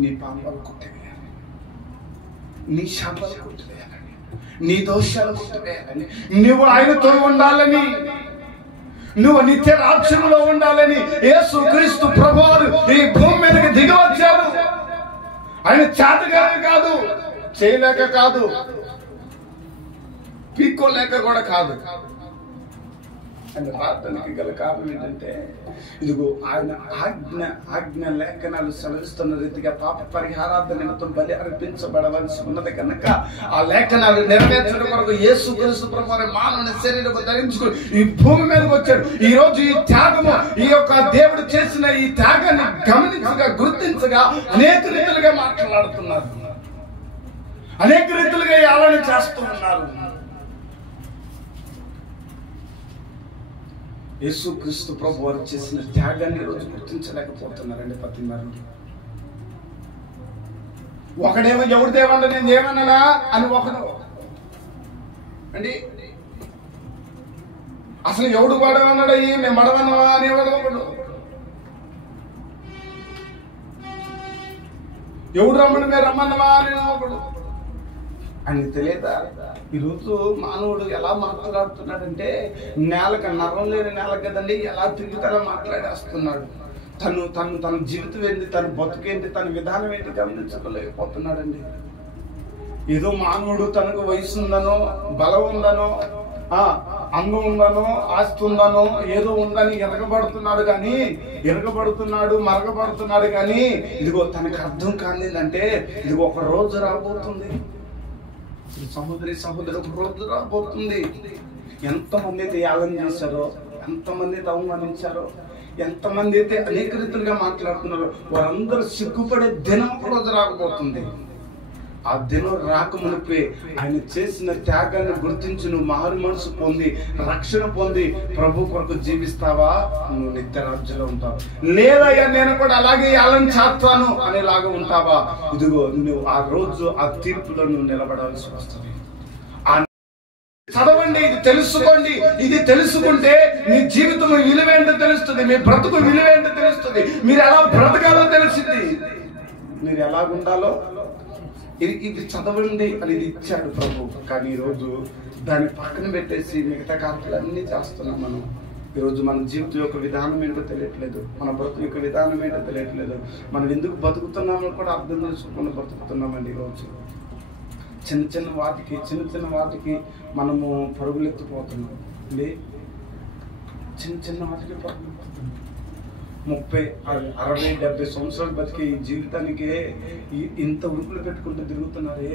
నీ పాపాలు కొట్టివేయాలి, నీ శాపాలు కొట్టివేయాలని, నీ దోషాలు కొట్టివేయాలని, నువ్వు ఆయనతో ఉండాలని, నువ్వు నిత్య రాజ్యంలో ఉండాలని యేసుక్రీస్తు ప్రభువారు ఈ భూమి మీదకి దిగి వచ్చారు. ఆయన చేతగా కాదు, చేయలేక కాదు, పీక్కోలేక కూడా కాదు. ఆయన రావడానికి గల కారణం ఏంటంటే ఆయన ఆజ్ఞ లేఖనాలు సెలవిస్తున్న రీతిగా పాప పరిహారార్థ నిమిత్తం బలి అర్పించబడవలసి ఉన్నది కనుక ఆ లేఖనాలు నెరవేర్చడం కొరకు యేసుక్రీస్తు ప్రభువారు మానవుని శరీరము ధరించుకుని ఈ భూమి మీదకి వచ్చాడు. ఈ రోజు ఈ త్యాగము, ఈ యొక్క దేవుడు చేసిన ఈ త్యాగాన్ని గమనించగా, గుర్తించగా అనేక రీతులుగా మాట్లాడుతున్నారు, అనేక రీతులుగా ఆలోచన చేస్తూ ఉన్నారు. యేసుక్రీస్తు ప్రభువారు చేసిన త్యాగాన్ని ఈరోజు గుర్తించలేకపోతున్నారండి ప్రతి మరుడు. ఒకడేమో ఎవడు దేవన్నా నేను ఏమన్నానా అని ఒకడు అండి, అసలు ఎవడు పడవన్నాడయ్యి మేము పడవన్నావా అనేవాడు ఒకడు, ఎవడు రమ్మని మేము రమ్మన్నావా అని ఒకడు. అని తెలియదా? ఈరోజు మానవుడు ఎలా మాట్లాడుతున్నాడంటే నేలకు నరం లేని నేల కదండి, ఎలా తిరుగుతారో మాట్లాడేస్తున్నాడు. తన జీవితం ఏంటి, తన బతుకేంటి, తన విధానం ఏంటి గమనించలేకపోతున్నాడండి. ఏదో మానవుడు తనకు వయసు ఉందనో, బలం ఉందనో, అందం ఉందనో, ఆస్తి ఉందనో, ఏదో ఉందని ఎరగబడుతున్నాడు మరగబడుతున్నాడు కానీ ఇదిగో తనకు అర్థం కాలేదంటే ఇదిగో ఒక రోజు రాబోతుంది సహోదరి, ఒక రోజు రాబోతుంది. ఎంతమంది అయితే యాగం చేశారో, ఎంతమంది అవమానించారో, ఎంతమంది అయితే అనేక రీతులుగా మాట్లాడుతున్నారో, వారందరూ సిగ్గుపడే దినం రోజు రాకపోతుంది. ఆ దినం రాకమునిపే ఆయన చేసిన త్యాగాన్ని గుర్తించి నువ్వు మారు మనసు పొంది రక్షణ పొంది ప్రభు కొరకు జీవిస్తావా, నువ్వు నిత్య రాజ్యంలో ఉంటావు. లేదయ్యా నేను కూడా అలాగే వాళ్ళని చేస్తాను అనేలాగా ఉంటావా, ఇదిగో నువ్వు ఆ రోజు ఆ తీర్పులో నువ్వు నిలబడాల్సి వస్తుంది. చదవండి, ఇది తెలుసుకోండి. ఇది తెలుసుకుంటే మీ జీవితం విలువేంటో తెలుస్తుంది, మీ బ్రతుకు విలువేంటో తెలుస్తుంది, మీరు ఎలా బ్రతకాలో తెలుస్తుంది, మీరు ఎలాగుండాలో. ఇది చదవండి అని ఇచ్చాడు ప్రభు. కానీ ఈరోజు దాన్ని పక్కన పెట్టేసి మిగతా కార్యాలన్నీ చేస్తున్నాం మనం. ఈరోజు మన జీవితం యొక్క విధానం ఏంటో తెలియట్లేదు, మన బ్రతుకు యొక్క విధానం ఏంటో తెలియట్లేదు, మనం ఎందుకు బతుకుతున్నామో కూడా అర్థం చేసుకోకుండా బతుకుతున్నామండి. ఈరోజు చిన్న చిన్న వాటికి మనము పరుగులెత్తిపోతున్నాం అండి. చిన్న వాటికి పరుగులెత్తుతున్నాం. 30, 60, 70 సంవత్సరాలు బతికే ఈ జీవితానికి ఇంత ఉరుకులు పెట్టుకుంటూ తిరుగుతున్నారే.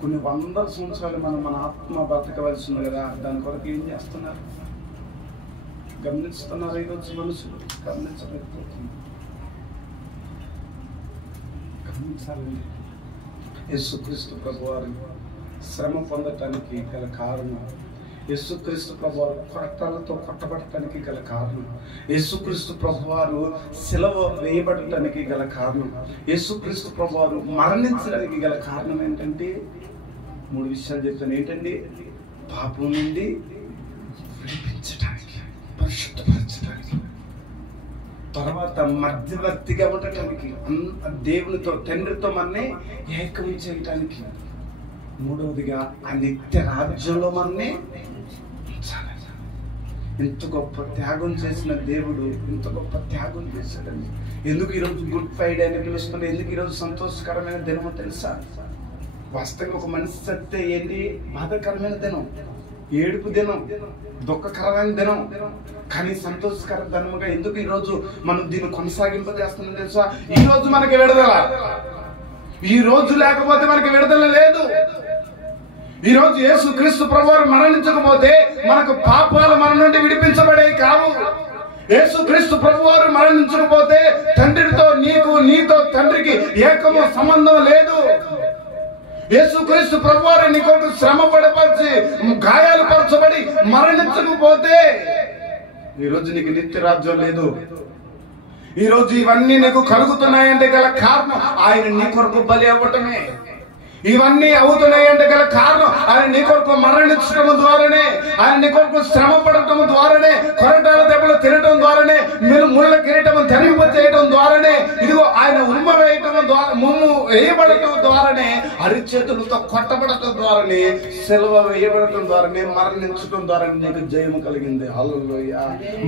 కొన్ని వందల సంవత్సరాలు మన ఆత్మ బతకవలసి ఉంది కదా, దాని కొరకు ఏం చేస్తున్నారు? గమనిస్తున్నారు ఈరోజు మనుషులు? గమనించలేకపోతున్నారు. గమనించాలండి. యేసుక్రీస్తు ప్రభువారు శ్రమ పొందటానికి గల కారణం, యేసుక్రీస్తు ప్రభువారు కొరతలతో కొట్టబడటానికి గల కారణం, యేసుక్రీస్తు ప్రభువారు సిలువ వేయబడటానికి గల కారణం, యేసుక్రీస్తు ప్రభువారు మరణించడానికి గల కారణం ఏంటంటే 3 విషయాలు చెప్తాను. ఏంటండి? పాపం నుండి విడిపించడానికి, పరిశుద్ధపరచడానికి, తర్వాత మధ్యవర్తిగా ఉండటానికి, దేవునితో తండ్రితో మనని ఏకం చేయటానికి, మూడవదిగా ఆ నిత్య రాజ్యంలో మనని ఎంత గొప్ప త్యాగం చేసిన దేవుడు, ఎంత గొప్ప త్యాగం చేశాడండి. ఎందుకు ఈరోజు గుడ్ ఫ్రైడే అని పిలుస్తుంది? ఎందుకు ఈరోజు సంతోషకరమైన దినమో తెలుసా? వాస్తవంగా ఒక మనిషి చస్తే ఏంటి? బాధాకరమైన దినం, ఏడుపు దినం, దుఃఖకరమైన దినం. కానీ సంతోషకర దినముగా ఎందుకు ఈరోజు మనం దీన్ని కొనసాగింపజేస్తున్నాం తెలుసా? ఈ రోజు మనకి విడుదల. ఈ రోజు లేకపోతే మనకి విడుదల లేదు. ఈ రోజు యేసుక్రీస్తు ప్రభువారు మరణించకపోతే మనకు పాపాలు మన నుండి విడిపించబడేవి కావు. యేసుక్రీస్తు ప్రభువారు మరణించకపోతే తండ్రితో నీతో తండ్రికి ఏకమో సంబంధం లేదు. యేసుక్రీస్తు ప్రభువారు నీ కొరకు శ్రమ పడపరిచి గాయాలు పరచబడి మరణించకపోతే ఈరోజు నీకు నిత్య రాజ్యం లేదు. ఈ రోజు ఇవన్నీ నీకు కలుగుతున్నాయంటే గల కారణం ఆయన నీ కొరకు బలి అవ్వటమే. ఇవన్నీ అవుతున్నాయంటే గల కారణం ఆయన నీ కొరకు మరణించడం ద్వారానే, ఆయన నీ కొరకు శ్రమ పడటం ద్వారానే, కొరటాల దెబ్బలు తినటం ద్వారానే, మీరు ముళ్ళ కిరీటం ధరింపచేయటం ద్వారానే, ఇదిగో ఆయన ఉమ్మ వేయటం ద్వారా, ముమ్ము వేయబడటం ద్వారానే, అరిచేతులతో కొట్టబడటం ద్వారానే, సిలువ వేయబడటం ద్వారానే, మరణించడం ద్వారానే నీకు జయము కలిగింది. హల్లెలూయా.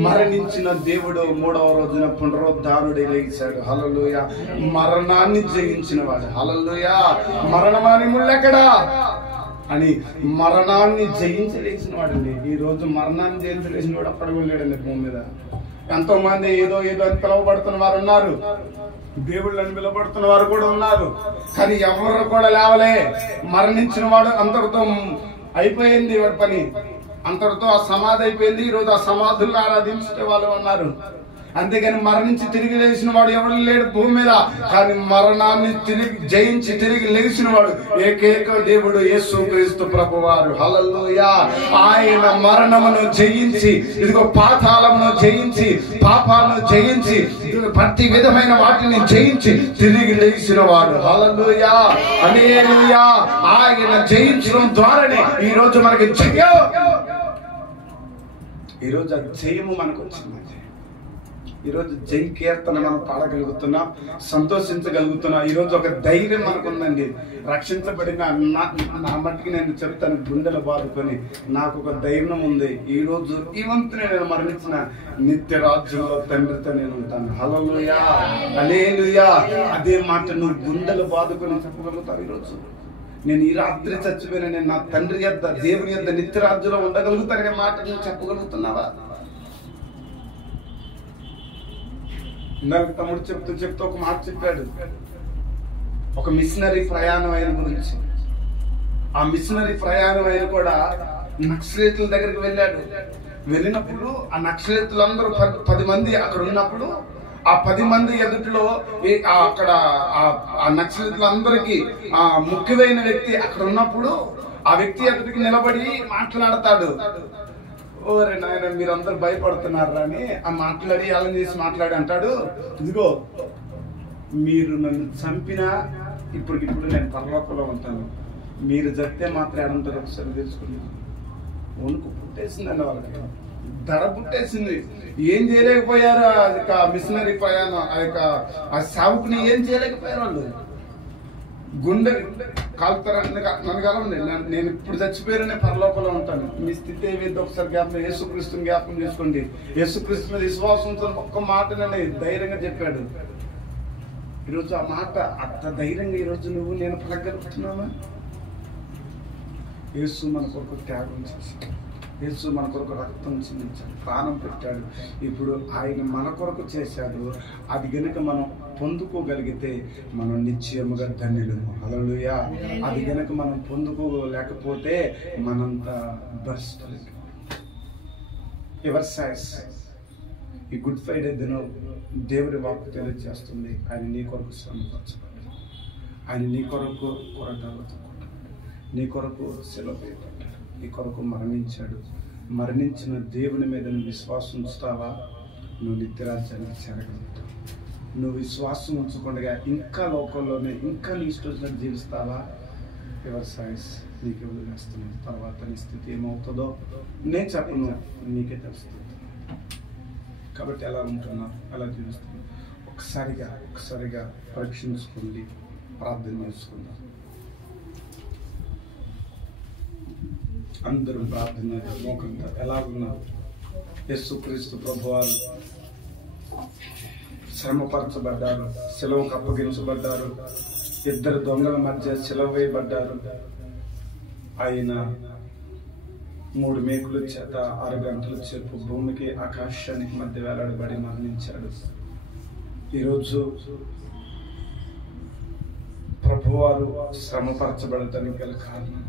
మరణించిన దేవుడు 3వ రోజున పునరుద్ధానుడై లేచాడు. హల్లెలూయా. మరణాన్ని జయించిన వాడు. హల్లెలూయా. మరణమాని ముళ్ళెక్కడా అని మరణాన్ని జయించలేసిన వాడండి. ఈ రోజు మరణాన్ని జయించలేసిన వాడు అప్పటికి వెళ్ళాడండి భూమి మీద. ఎంతో మంది ఏదో అని పిలువబడుతున్న వారు ఉన్నారు, దేవుళ్ళని పిలువబడుతున్న వారు కూడా ఉన్నారు. కానీ ఎవరు కూడా లేవలే. మరణించిన వాడు అంతటితో అయిపోయింది వాడి పని, అంతటితో ఆ సమాధి అయిపోయింది. ఈ రోజు ఆ సమాధుల్లో ఆరాధించే వాళ్ళు ఉన్నారు. అంతేగాని మరణించి తిరిగి లేచిన వాడు ఎవరు లేడు భూమి మీద. కానీ మరణాన్ని జయించి తిరిగి లేచిన వాడు ఏకైక దేవుడు యేసుక్రీస్తు ప్రభువారు. హల్లెలూయా. ఆయన మరణమును జయించి, ఇదిగో పాతాళమును జయించి, పాపాలను జయించి, ప్రతి విధమైన వాటిని జయించి తిరిగి లేచిన వాడు. హల్లెలూయా. హల్లెలూయా. ఆయన జయించడం ద్వారానే ఈ రోజు మనకి జయం. ఈరోజు ఆ జయము మనకు వచ్చింది. ఈరోజు జై కీర్తన మనం పాడగలుగుతున్నాం, సంతోషించగలుగుతున్నాం. ఈరోజు ఒక ధైర్యం మనకు ఉందండి. రక్షించబడిన నా మట్టికి నేను చెప్తాను, గుండెలు బాదుకొని నాకు ఒక ధైర్యం ఉంది. ఈ రోజు ఈ వంతుని నేను మరణించిన నిత్య రాజ్యంలో తండ్రితో నేను ఉంటాను. హల్లెలూయా. హల్లెలూయా. అదే మాట నువ్వు గుండెలు బాదుకొని చెప్పగలుగుతావు. ఈరోజు నేను ఈ రాత్రి చచ్చిపోయిన నేను నా తండ్రి యొద్ద, దేవుని యొద్ద నిత్య రాజ్యంలో ఉండగలుగుతాననే మాట నువ్వు చెప్పగలుగుతున్నావా? ఇందాక తమ్ముడు చెప్తూ ఒక మాట చెప్పాడు, ఒక మిషనరీ ప్రయాణం అయిన గురించి. ఆ మిషనరీ ప్రయాణం అయిన కూడా నక్సలైట్ల దగ్గరికి వెళ్ళాడు. వెళ్ళినప్పుడు ఆ నక్సలైతులందరూ 10 మంది అక్కడ ఉన్నప్పుడు ఆ 10 మంది ఎదుటిలో అక్కడ ఆ నక్సలైతులందరికీ ఆ ముఖ్యమైన వ్యక్తి అక్కడ ఉన్నప్పుడు ఆ వ్యక్తి ఎదుటికి నిలబడి మాట్లాడతాడు. ఓరే నాయన మీరందరూ భయపడుతున్నారు అని ఆ మాట్లాడి అలా చేసి మాట్లాడి అంటాడు, ఇదిగో మీరు నన్ను చంపినా ఇప్పుడు నేను పరలోకంలో ఉంటాను, మీరు చస్తే మాత్రం ఎడంటారు ఒకసారి తెలుసుకున్నాను. వణుకు పుట్టేసిందండి వాళ్ళకి, దడ పుట్టేసింది. ఏం చేయలేకపోయారు ఆ మిషనరీ ప్రయాణం, ఆ సేవకుని ఏం చేయలేకపోయారు వాళ్ళు. గుండె కాలుతారా నన్ను కలండి, నేను ఇప్పుడు చచ్చిపోయారనే పరలోకంలో ఉంటాను, మీ స్థితి ఏమైంది ఒకసారి జ్ఞాపకం, యేసుక్రీస్తుని జ్ఞాపకం చేసుకోండి. యేసుక్రీస్తు మీద విశ్వాసంతో ఒక్క మాటనే ధైర్యంగా చెప్పాడు. ఈరోజు ఆ మాట అంత ధైర్యంగా ఈరోజు నువ్వు నేను పలకగలుగుతున్నావా? యేసు మన కొరకు త్యాగం చేశాడు, యేసు మన కొరకు రక్తం చిందించాడు, ప్రాణం పెట్టాడు. ఇప్పుడు ఆయన మన కొరకు చేశాడు. అది గనుక మనం పొందుకోగలిగితే మనం నిశ్చయముగా ధన్యులము. హల్లెలూయా. అది గనుక మనం పొందుకోలేకపోతే మనంత భ్రష్టులు. ఎవర్ సైజ్ ఈ గుడ్ ఫ్రైడే దినం దేవుడి వాక్కు తెలియజేస్తుంది. ఆయన నీ కొరకు శ్రమపరచబడ్డాడు, ఆయన నీ కొరకు కొరటాలతో కొట్టబడ్డాడు, నీ కొరకు శిలువ వేయబడ్డాడు, నీ కొరకు మరణించాడు. మరణించిన దేవుని మీద నువ్వు విశ్వాసం ఉంచుతావా? నువ్వు నిత్యరాజ్యానికి చేరగలుగుతావు. నువ్వు విశ్వాసం ఉంచకుండా ఇంకా లోకంలోనే ఇంకా నీ ఇష్టం జీవిస్తావా? ఎవరి సైన్స్ నీకు వదిలేస్తున్నాను. తర్వాత నీ స్థితి ఏమవుతుందో నేను చెప్పను, నీకే తెలుస్తుంది. కాబట్టి ఎలా ఉంటున్నావు, ఎలా జీవిస్తున్నావు, ఒకసారిగా పరీక్షించుకోండి, ప్రార్థన చేసుకుందాం. అందరూ ప్రార్థన మోకంగా ఎలా ఉన్నారు? యేసుక్రీస్తు ప్రభువారు శ్రమపరచబడ్డారు, శిలువకు అప్పగించబడ్డారు, 2 దొంగల మధ్య శిలువ వేయబడ్డారు. ఆయన 3 మేకుల చేత 6 గంటల సేపు భూమికి ఆకాశానికి మధ్య వేలాడబడి మరణించాడు. ఈరోజు ప్రభువారు శ్రమపరచబడటానికి గల కారణం,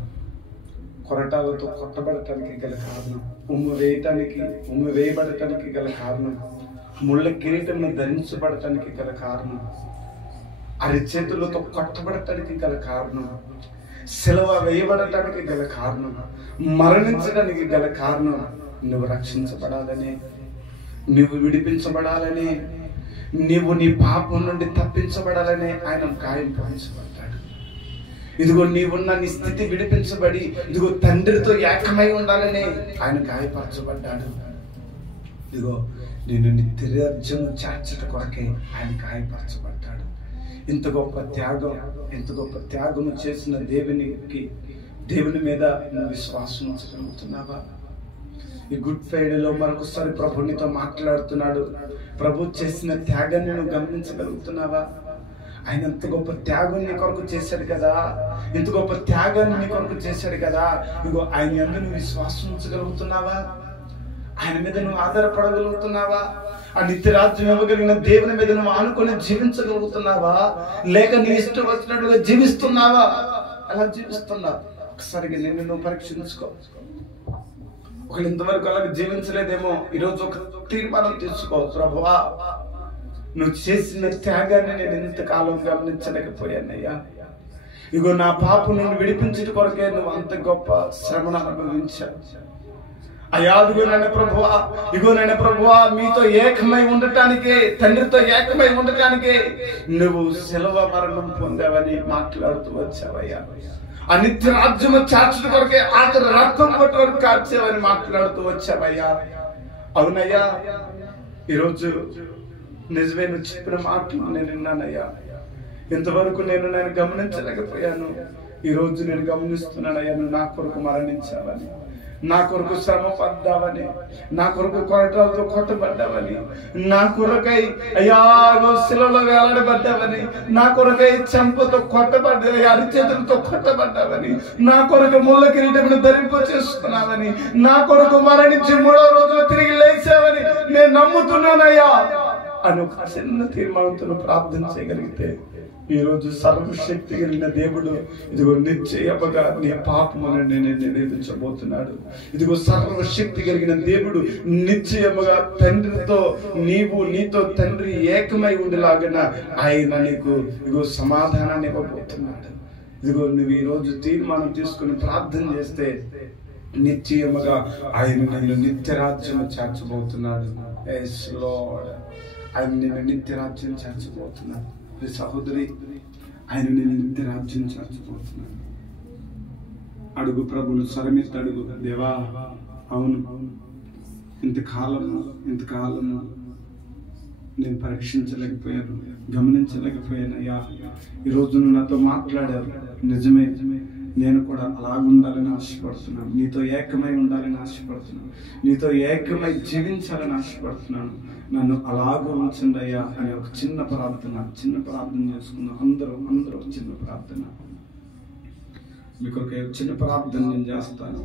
కొరటాలతో కొట్టబడటానికి గల కారణం, ఉమ్ము వేయబడటానికి గల కారణం, ముళ్ళ కిరీటం ధరించబడటానికి గల కారణం, అరిచేతులతో కొట్టబడటానికి గల కారణం, శిలువ వేయబడటానికి గల కారణం, మరణించడానికి గల కారణం, నువ్వు రక్షించబడాలని, నువ్వు విడిపించబడాలని, నీవు నీ పాపం నుండి తప్పించబడాలని ఆయన గాయపరచబడ్డాడు. ఇదిగో నీవున్న నీ స్థితి విడిపించబడి ఇదిగో తండ్రితో ఏకమై ఉండాలని ఆయన గాయపరచబడ్డాడు. ఇదిగో నేను నిత్యరాజ్యం చేర్చట కొరకే ఆయన గాయపరచబడ్డాడు. ఇంత గొప్ప త్యాగం చేసిన దేవుని మీద నువ్వు విశ్వాసం ఉంచగలుగుతున్నావా? ఈ గుడ్ ఫ్రైడేలో మరొకసారి ప్రభు నీతో మాట్లాడుతున్నాడు. ప్రభు చేసిన త్యాగాన్ని నువ్వు గమనించగలుగుతున్నావా? ఆయన ఎంత గొప్ప త్యాగం నీ కొరకు చేశాడు కదా, ఎంత గొప్ప త్యాగాన్ని నీ కొరకు చేశాడు కదా. ఇగో ఆయన యందు నువ్వు విశ్వాసం ఉంచగలుగుతున్నావా? ఆయన మీద నువ్వు ఆధారపడగలుగుతున్నావా? ఆ నిత్యరాజ్యం ఇవ్వగలిగిన దేవుని మీద నువ్వు ఆనుకొని జీవించగలుగుతున్నావా? లేక నీ ఇష్టం వచ్చినట్లుగా జీవిస్తున్నావా? అలా జీవిస్తున్నావు. ఒకసారిగా నిన్ను నువ్వు పరీక్షించుకో. ఒకళ్ళు ఇంతవరకు అలాగే జీవించలేదేమో, ఈరోజు ఒక తీర్మానం తీసుకో. ప్రభువా, నువ్వు చేసిన త్యాగాన్ని నేను ఇంతకాలం గమనించలేకపోయానయ్యా. ఇగో నా పాపం నుండి విడిపించడం కొరకే నువ్వు అంత గొప్ప శ్రమను అనుభవించావు అయ్యా. ఇగో నైనా ప్రభువా, మీతో ఏకమై ఉండటానికే, తండ్రితో ఏకమై ఉండటానికే నువ్వు శిలువ మరణం పొందావని మాట్లాడుతూ వచ్చావయ్యా. ఆ నిత్య రాజ్యము చేర్చడం కొరకే ఆఖరి రక్తం కొట్టు వరకు కార్చేవని మాట్లాడుతూ వచ్చావయ్యా. అవునయ్యా, ఈరోజు నిజమే నువ్వు చెప్పిన మాటలు నేను విన్నానయ్యా. ఇంతవరకు నేను గమనించలేకపోయాను. ఈరోజు నేను గమనిస్తున్నానయ్యా, నువ్వు నా కొరకు మరణించావని, నా కొరకు శ్రమ పడ్డావని, నా కొరకు కొరటాలతో కొట్టబడ్డావని, నా కొరకై అయ్యా శిలువలో వేలాడబడ్డావని, నా కొరకై చెంపతో కొట్టబడ్డా, అరిచేతులతో కొట్టబడ్డావని, నా కొరకు ముళ్ళ కిరీటమును ధరింప చేసుకున్నావని, నా కొరకు మరణించి 3వ రోజులో తిరిగి లేచావని నేను నమ్ముతున్నానయ్యా. అని ఒక చిన్న తీర్మానంతో ప్రార్థన చేయగలిగితే ఈరోజు సర్వశక్తి కలిగిన దేవుడు ఇదిగో నిశ్చయముగా నీ పాపమును నేను నివేదించబోతున్నాడు. ఇదిగో సర్వశక్తి కలిగిన దేవుడు నిశ్చయముగా తండ్రితో నీతో తండ్రి ఏకమై ఉండేలాగా ఆయన నీకు ఇదిగో సమాధానాన్ని ఇవ్వబోతున్నాడు. ఇదిగో నువ్వు ఈరోజు తీర్మానం తీసుకుని ప్రార్థన చేస్తే నిశ్చయముగా ఆయన నిన్ను నిత్యరాజ్యం చేర్చబోతున్నాడు. ఎస్ లార్డ్, ఆయన నిన్ను నిత్యరాజ్యం చేర్చబోతున్నాడు. సహోదరి, ఆయన నిన్ను నిత్యరాజ్యం చేర్చబోతున్నాడు. అడుగు ప్రభును స్వరమెత్తి అడుగు. దేవా, అవును, ఇంతకాలము నేను పరీక్షించలేకపోయాను, గమనించలేకపోయానయ్యా. ఈరోజు నువ్వు నాతో మాట్లాడారు, నిజమే. నేను కూడా అలాగ ఉండాలని ఆశపడుతున్నాను, నీతో ఏకమై ఉండాలని ఆశపడుతున్నాను, నీతో ఏకమై జీవించాలని ఆశపడుతున్నాను. నన్ను అలాగూ ఉంచండి అయ్యా అని ఒక చిన్న ప్రార్థన చేసుకున్నాం. అందరూ చిన్న ప్రార్థన. మీకు ఒక చిన్న ప్రార్థన నేను చేస్తాను.